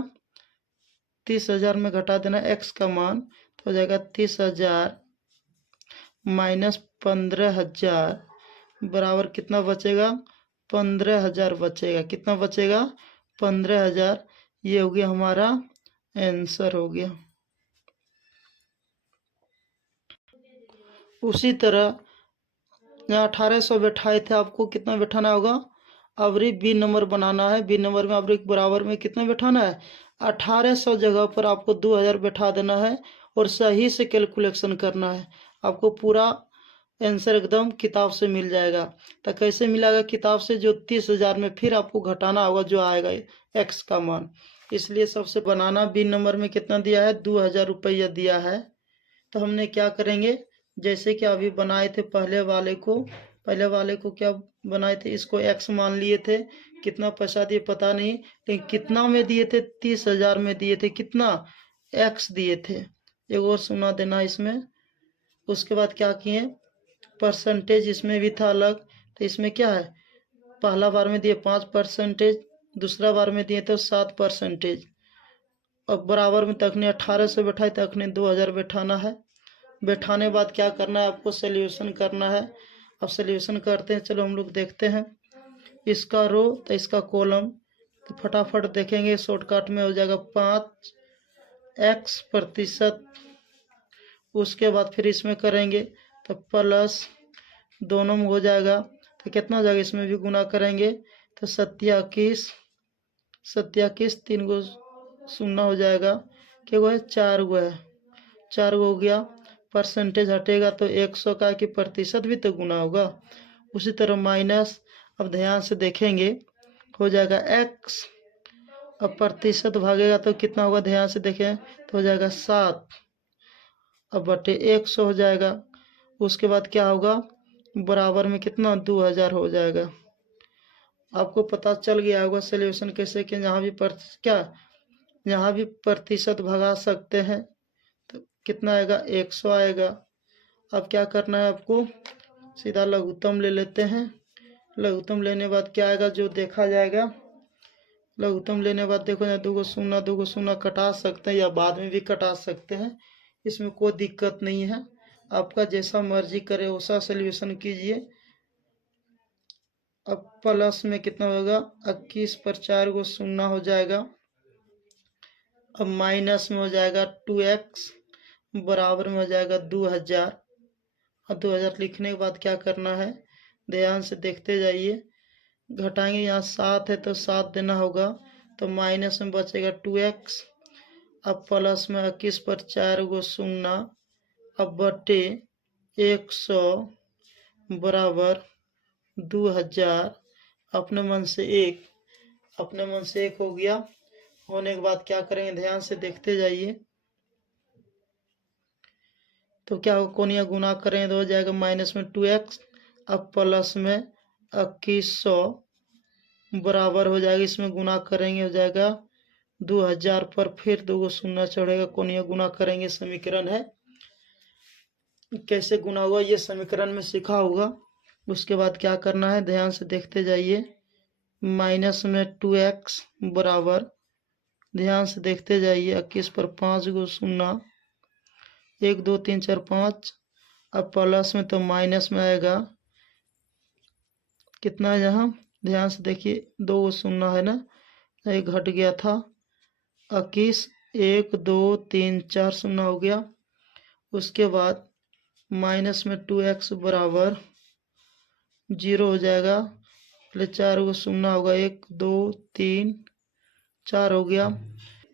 30,000 में घटा देना x का मान, तो हो जाएगा 30,000 माइनस 15,000 बराबर कितना बचेगा 15,000 बचेगा। कितना बचेगा 15,000। ये हो गया हमारा आंसर हो गया। उसी तरह यहाँ 1,800 बैठाए थे, आपको कितना बैठाना होगा, अवरी बी नंबर बनाना है। बी नंबर में अवरी बराबर में कितना बैठाना है 1,800 जगह पर आपको 2,000 बैठा देना है और सही से कैलकुलेशन करना है। आपको पूरा आंसर एकदम किताब से मिल जाएगा। तो कैसे मिलेगा किताब से, जो 30,000 में फिर आपको घटाना होगा जो आएगा x का मान। इसलिए सबसे बनाना, बी नंबर में कितना दिया है 2,000 रुपया दिया है। तो हमने क्या करेंगे, जैसे कि अभी बनाए थे पहले वाले को क्या बनाए थे, इसको x मान लिए थे, कितना पैसा दिए पता नहीं, लेकिन कितना में दिए थे 30,000 में दिए थे, कितना x दिए थे। एक और सुना देना इसमें। उसके बाद क्या किए, परसेंटेज इसमें भी था अलग, तो इसमें क्या है, पहला बार में दिए 5%, दूसरा बार में दिए तो 7%। अब बराबर में तखने 1,800 बैठाए, तखने 2,000 बैठाना है। बैठाने के बाद क्या करना है, आपको सोल्यूशन करना है। अब सोल्यूशन करते हैं, चलो हम लोग देखते हैं। इसका रो तो इसका कॉलम तो फटाफट देखेंगे, शॉर्टकट में हो जाएगा 5x%। उसके बाद फिर इसमें करेंगे तो प्लस दोनों में हो जाएगा, तो कितना हो जाएगा, इसमें भी गुना करेंगे तो 27 3 गो शून्य हो जाएगा, क्या गो है, 4 गो है, 4 गो हो गया। परसेंटेज हटेगा तो 100 का कि प्रतिशत भी तो गुना होगा। उसी तरह माइनस, अब ध्यान से देखेंगे, हो जाएगा x, अब प्रतिशत भागेगा तो कितना होगा, ध्यान से देखें तो हो जाएगा 7, अब बटे 100 हो जाएगा। उसके बाद क्या होगा, बराबर में कितना, 2000 हो जाएगा। आपको पता चल गया होगा सोल्यूशन कैसे कि यहाँ भी प्रतिशत भगा सकते हैं, तो कितना आएगा, 100 आएगा। अब क्या करना है आपको, सीधा लघुत्तम ले लेते हैं। लघुत्तम लेने बाद क्या आएगा, जो देखा जाएगा। लघुत्तम लेने बाद देखो यहाँ 2 गो शून्य कटा सकते हैं या बाद में भी कटा सकते हैं, इसमें कोई दिक्कत नहीं है। आपका जैसा मर्जी करे वैसा सोल्यूशन कीजिए। अब प्लस में कितना होगा, 21 पर 4 गो शून्य हो जाएगा। अब माइनस में हो जाएगा 2x, बराबर में हो जाएगा 2000। और 2000 लिखने के बाद क्या करना है, ध्यान से देखते जाइए। घटाएंगे, यहाँ 7 है तो 7 देना होगा, तो माइनस में बचेगा 2x। अब प्लस में 21 पर 4 गो शून्य, अब बटे 100 बराबर 2000। अपने मन से एक हो गया। होने के बाद क्या करेंगे, ध्यान से देखते जाइए। तो क्या होगा, कोनिया गुना करेंगे तो हो जाएगा माइनस में 2x, अब प्लस में 2100 बराबर हो जाएगा, इसमें गुना करेंगे हो जाएगा 2000 पर फिर 2 गो शून्य चढ़ेगा, कोनिया गुना करेंगे। समीकरण है, कैसे गुना हुआ ये समीकरण में सीखा होगा। उसके बाद क्या करना है, ध्यान से देखते जाइए। माइनस में 2x बराबर, ध्यान से देखते जाइए, 21 पर 5 गो शून्य, 1 2 3 4 5। अब प्लस में तो माइनस में आएगा, कितना है यहाँ, ध्यान से देखिए, 2 गो शून्य है ना, एक घट गया था। 21 1 2 3 4 शून्य हो गया। उसके बाद माइनस में 2x बराबर 0 हो जाएगा, पहले 4 गो शून्य होगा, 1 2 3 4 हो गया।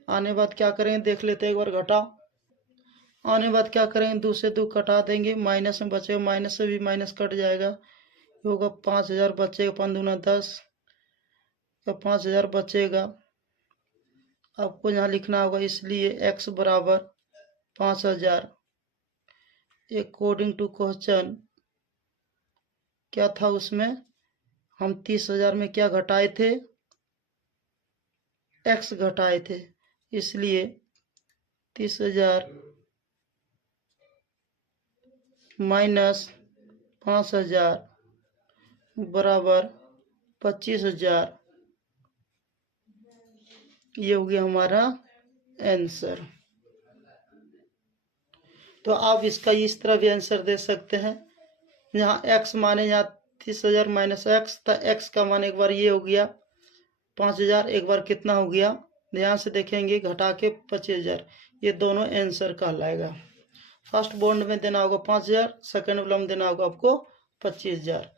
आने बाद क्या करेंगे, देख लेते हैं एक बार घटा। आने बाद क्या करेंगे, 2 से 2 कटा देंगे, माइनस में बचेगा, माइनस से भी माइनस कट जाएगा, होगा 5000 बचेगा, 5 दूना 10 का 5000 बचेगा। आपको यहाँ लिखना होगा, इसलिए x बराबर 5000। अकॉर्डिंग टू क्वेश्चन क्या था, उसमें हम 30,000 में क्या घटाए थे, x घटाए थे, इसलिए 30,000 माइनस 5,000 बराबर 25,000। ये हो गया हमारा आंसर। तो आप इसका इस तरह भी आंसर दे सकते हैं, यहाँ x माने, यहाँ 30,000 माइनस x था, x का मान एक बार ये हो गया 5,000, एक बार कितना हो गया, ध्यान से देखेंगे, घटा के 25,000। ये दोनों आंसर कहलाएगा। फर्स्ट बॉन्ड में देना होगा 5,000, सेकंड वाला में देना होगा आपको 25,000।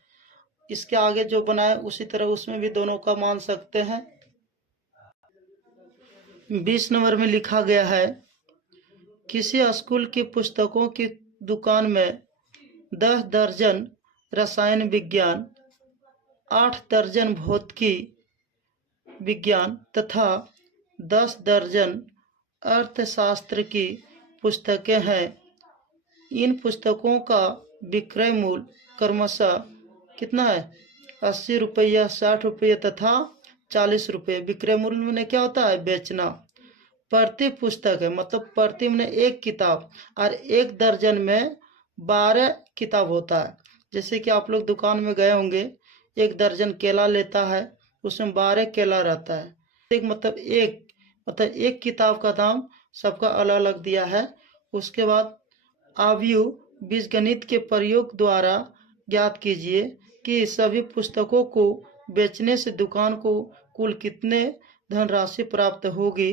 इसके आगे जो बनाए उसी तरह उसमें भी दोनों का मान सकते हैं। 20 नंबर में लिखा गया है, किसी स्कूल की पुस्तकों की दुकान में 10 दर्जन रसायन विज्ञान, 8 दर्जन भौतिकी विज्ञान तथा 10 दर्जन अर्थशास्त्र की पुस्तकें हैं। इन पुस्तकों का विक्रय मूल्य क्रमशः कितना है, 80 रुपया, 60 रुपये तथा 40 रुपये। विक्रय मूल्य में क्या होता है, बेचना। प्रति पुस्तक है, मतलब प्रति में एक किताब, और एक दर्जन में 12 किताब होता है। जैसे कि आप लोग दुकान में गए होंगे, एक दर्जन केला लेता है, उसमें 12 केला रहता है। मतलब एक किताब का दाम सबका अलग अलग दिया है। उसके बाद आयु बीजगणित के प्रयोग द्वारा ज्ञात कीजिए कि सभी पुस्तकों को बेचने से दुकान को कुल कितने धनराशि प्राप्त होगी।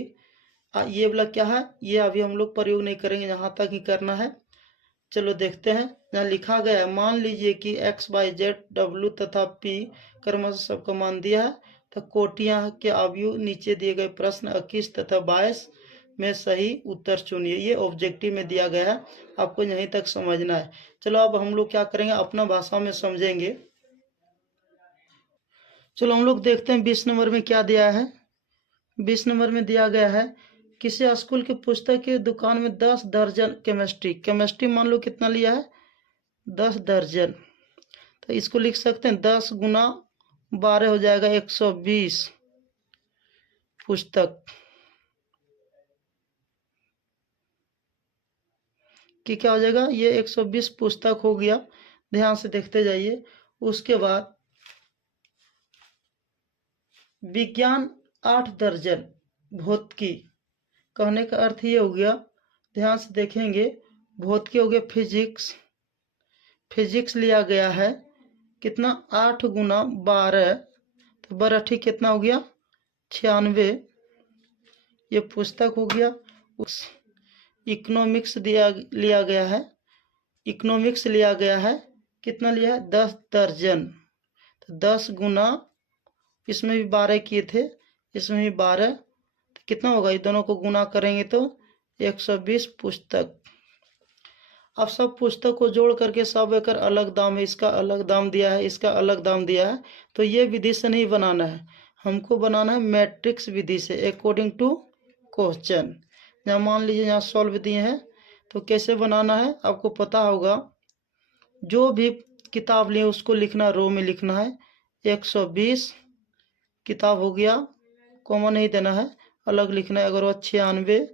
ये वाला क्या है, ये अभी हम लोग प्रयोग नहीं करेंगे, यहाँ तक ही करना है। चलो देखते हैं। यहाँ लिखा गया है, मान लीजिए कि x, y, z, w तथा p क्रमशः सबका मान दिया है। तो कोटियां के अवयव नीचे दिए गए प्रश्न 21 तथा 22 में सही उत्तर चुनिए। ये ऑब्जेक्टिव में दिया गया है, आपको यहीं तक समझना है। चलो अब हम लोग क्या करेंगे, अपना भाषा में समझेंगे। चलो हम लोग देखते हैं 20 नंबर में क्या दिया है। 20 नंबर में दिया गया है, किसी स्कूल की पुस्तक की दुकान में 10 दर्जन केमिस्ट्री मान लो कितना लिया है, 10 दर्जन। तो इसको लिख सकते हैं 10 गुना 12 हो जाएगा 120 पुस्तक कि क्या हो जाएगा, ये 120 पुस्तक हो गया। ध्यान से देखते जाइए। उसके बाद विज्ञान 8 दर्जन भौतिकी, कहने का अर्थ ये हो गया, ध्यान से देखेंगे, भौतिकी हो गया फिजिक्स लिया गया है कितना, 8 गुना 12, तो 12 ठीक कितना हो गया 96, ये पुस्तक हो गया। उस इकोनॉमिक्स लिया गया है, इकोनॉमिक्स लिया गया है, कितना लिया है 10 दर्जन, तो 10 गुना, इसमें भी 12 किए थे, इसमें भी 12, तो कितना होगा, ये दोनों को गुना करेंगे तो 120 पुस्तक। अब सब पुस्तक को जोड़ करके सब एक अलग दाम है, इसका अलग दाम दिया है, इसका अलग दाम दिया है। तो ये विधि से नहीं बनाना है, हमको बनाना है मैट्रिक्स विधि से, अकॉर्डिंग टू क्वेश्चन। यहाँ मान लीजिए यहाँ सॉल्व दिए हैं, तो कैसे बनाना है आपको पता होगा। जो भी किताब लिए उसको लिखना, रो में लिखना है 120 किताब हो गया, कॉमन नहीं देना है, अलग लिखना है। अगर वो 96,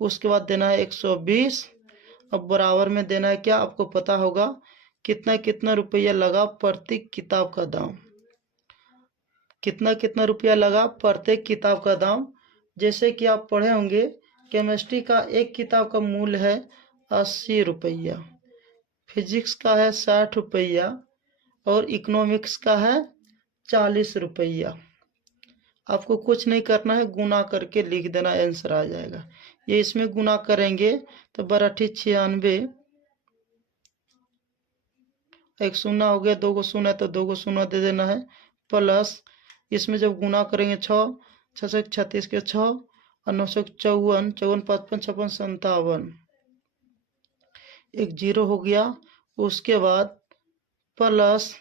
उसके बाद देना है 120। अब बराबर में देना है क्या, आपको पता होगा कितना कितना रुपया लगा प्रत्येक किताब का दाम, कितना कितना रुपया लगा प्रत्येक किताब का दाम। जैसे कि आप पढ़े होंगे, केमिस्ट्री का एक किताब का मूल्य है 80 रुपया, फिजिक्स का है 60 रुपया, और इकोनॉमिक्स का है 40 रुपया। आपको कुछ नहीं करना है, गुना करके लिख देना, आंसर आ जाएगा। ये इसमें गुना करेंगे तो 12 96, एक शून्य हो गया, 2 को शून्य तो 2 को शून्य दे देना है, प्लस इसमें जब गुना करेंगे 6 6 36 के 6 और 9 54 54 55 56 57, एक जीरो हो गया। उसके बाद प्लस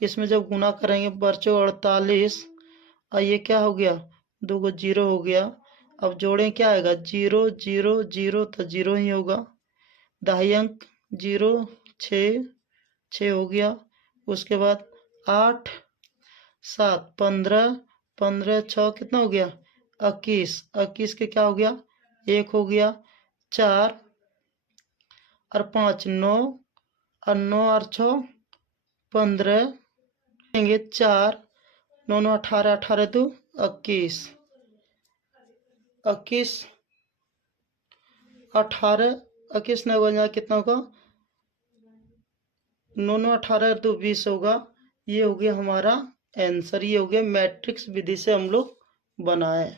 इसमें जब गुना करेंगे 48, और ये क्या हो गया, 2 को जीरो हो गया। अब जोड़ें क्या आएगा, 0 0 0, तो जीरो ही होगा। दहाई अंक 0 6 6 हो गया। उसके बाद 8 7 15 15 6 कितना हो गया 21 21 के क्या हो गया 1 हो गया। 4 और 5 9, और 9 और 6 15, 4 9 9 18 18 2 21 21 18 21 नहीं होगा, कितना होगा 9 9 18 2 20 होगा। ये हो गया हमारा आंसर, ये हो गया मैट्रिक्स विधि से हम लोग बनाए,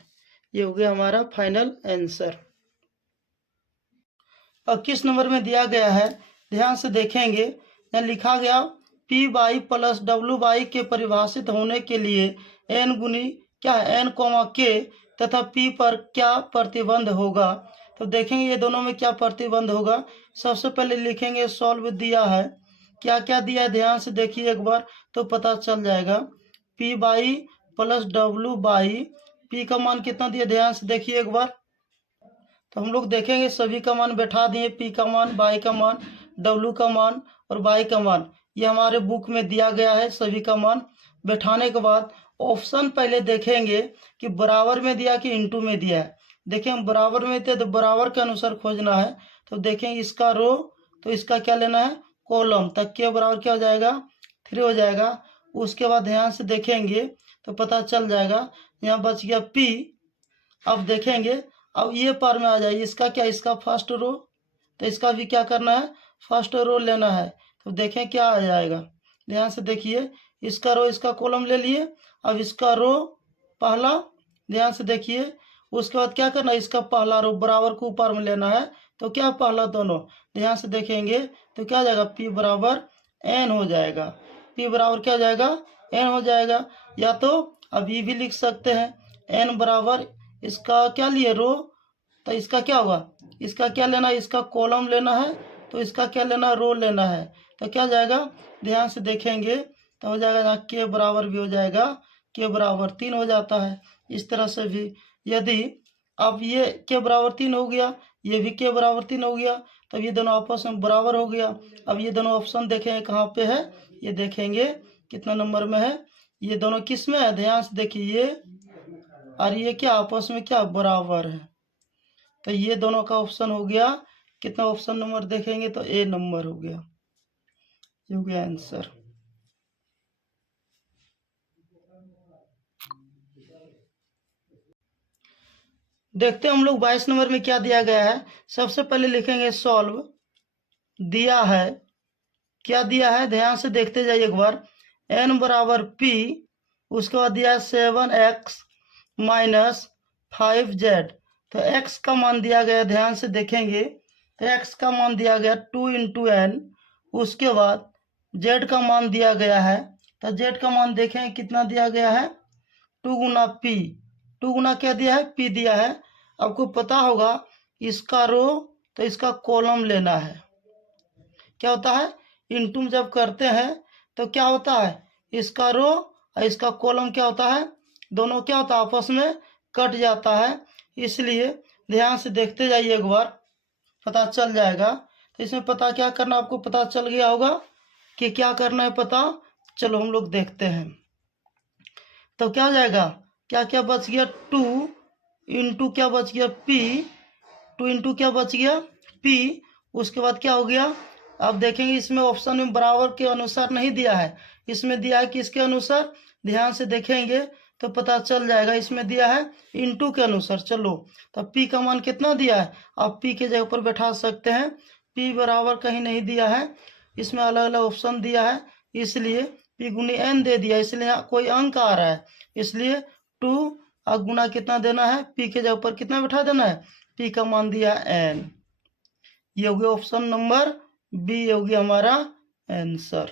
ये हो गया हमारा फाइनल आंसर। 21 नंबर में दिया गया है, ध्यान से देखेंगे, यहाँ लिखा गया P by plus W by के परिभाषित होने के लिए एन गुनी क्या है एन कोमा के तथा पी पर क्या प्रतिबंध होगा। तो देखेंगे ये दोनों में क्या प्रतिबंध होगा। सबसे पहले लिखेंगे सॉल्व दिया है, क्या क्या दिया है ध्यान से देखिए एक बार तो पता चल जाएगा। P by plus W by, P का मान कितना दिया ध्यान से देखिए एक बार। तो हम लोग देखेंगे सभी का मान बैठा दिए, पी का मान, बाई का मान, डब्ल्यू का मान और बाई का मान, ये हमारे बुक में दिया गया है। सभी का मान बैठाने के बाद ऑप्शन पहले देखेंगे कि बराबर में दिया कि इंटू में दिया है। देखें हम बराबर में थे तो बराबर के अनुसार खोजना है। तो देखेंगे इसका रो, तो इसका क्या लेना है कॉलम, तक के बराबर क्या हो जाएगा 3 हो जाएगा। उसके बाद ध्यान से देखेंगे तो पता चल जाएगा, यहाँ बच गया पी। अब देखेंगे, अब ये पार में आ जाए, इसका क्या, इसका फर्स्ट रो, तो इसका भी क्या करना है फर्स्ट रो लेना है। तो देखें क्या आ जाएगा, ध्यान से देखिए, इसका रो इसका कॉलम ले लिए, अब इसका रो पहला, ध्यान से देखिए। उसके बाद क्या करना है, इसका पहला रो बराबर को ऊपर में लेना है। तो क्या पहला दोनों, ध्यान से देखेंगे तो क्या हो जाएगा, P बराबर N हो जाएगा। P बराबर क्या हो जाएगा, N हो जाएगा। या तो अब ये भी लिख सकते हैं, N बराबर इसका क्या लिए, रो, तो इसका क्या होगा, इसका क्या लेना है, इसका कॉलम लेना है, तो इसका क्या लेना है, रो लेना है। तो क्या हो जाएगा, ध्यान से देखेंगे तो हो जाएगा, यहाँ K बराबर भी हो जाएगा, K बराबर 3 हो जाता है। इस तरह से भी यदि अब ये K बराबर 3 हो गया, ये भी K बराबर 3 हो गया, तब ये दोनों आपस में बराबर हो गया। अब ये दोनों ऑप्शन देखेंगे कहाँ पे है, ये देखेंगे कितना नंबर में है, ये दोनों किस में है, ध्यान से देखिए, ये और ये क्या आपस में क्या बराबर है। तो ये दोनों का ऑप्शन हो गया कितना, ऑप्शन नंबर देखेंगे तो A नंबर हो गया, ये हो गया आंसर। देखते हैं हम लोग 22 नंबर में क्या दिया गया है। सबसे पहले लिखेंगे सॉल्व, दिया है, क्या दिया है, ध्यान से देखते जाइए एक बार। n बराबर p, उसके बाद दिया 7x माइनस 5z। तो x का मान दिया गया, ध्यान से देखेंगे तो x का मान दिया गया 2 इंटू एन। उसके बाद z का मान दिया गया है, तो z का मान देखें कितना दिया गया है, 2 गुना p। 2 गुना क्या दिया है, p दिया है। आपको पता होगा इसका रो तो इसका कॉलम लेना है। क्या होता है, इनटू जब करते हैं तो क्या होता है, इसका रो और इसका कॉलम क्या होता है, दोनों क्या होता है, आपस में कट जाता है। इसलिए ध्यान से देखते जाइए एक बार, पता चल जाएगा। तो इसमें पता क्या करना, आपको पता चल गया होगा कि क्या करना है पता। चलो हम लोग देखते हैं। तो क्या हो जाएगा, क्या क्या बच गया, 2 इंटू क्या बच गया, p। 2 इंटू क्या बच गया, p। उसके बाद क्या हो गया, अब देखेंगे इसमें ऑप्शन में बराबर के अनुसार नहीं दिया है, इसमें दिया है किसके अनुसार, ध्यान से देखेंगे तो पता चल जाएगा। इसमें दिया है इंटू के अनुसार। चलो तो p का मान कितना दिया है, आप p के जगह पर बैठा सकते हैं। p बराबर कहीं नहीं दिया है, इसमें अलग अलग ऑप्शन दिया है, इसलिए p गुनी n दे दिया, इसलिए यहाँ कोई अंक आ रहा है, इसलिए 2 गुना कितना देना है, p के जगह पर कितना बैठा देना है, p का मान दिया n। ये हो गया ऑप्शन नंबर बी, होगी हमारा आंसर।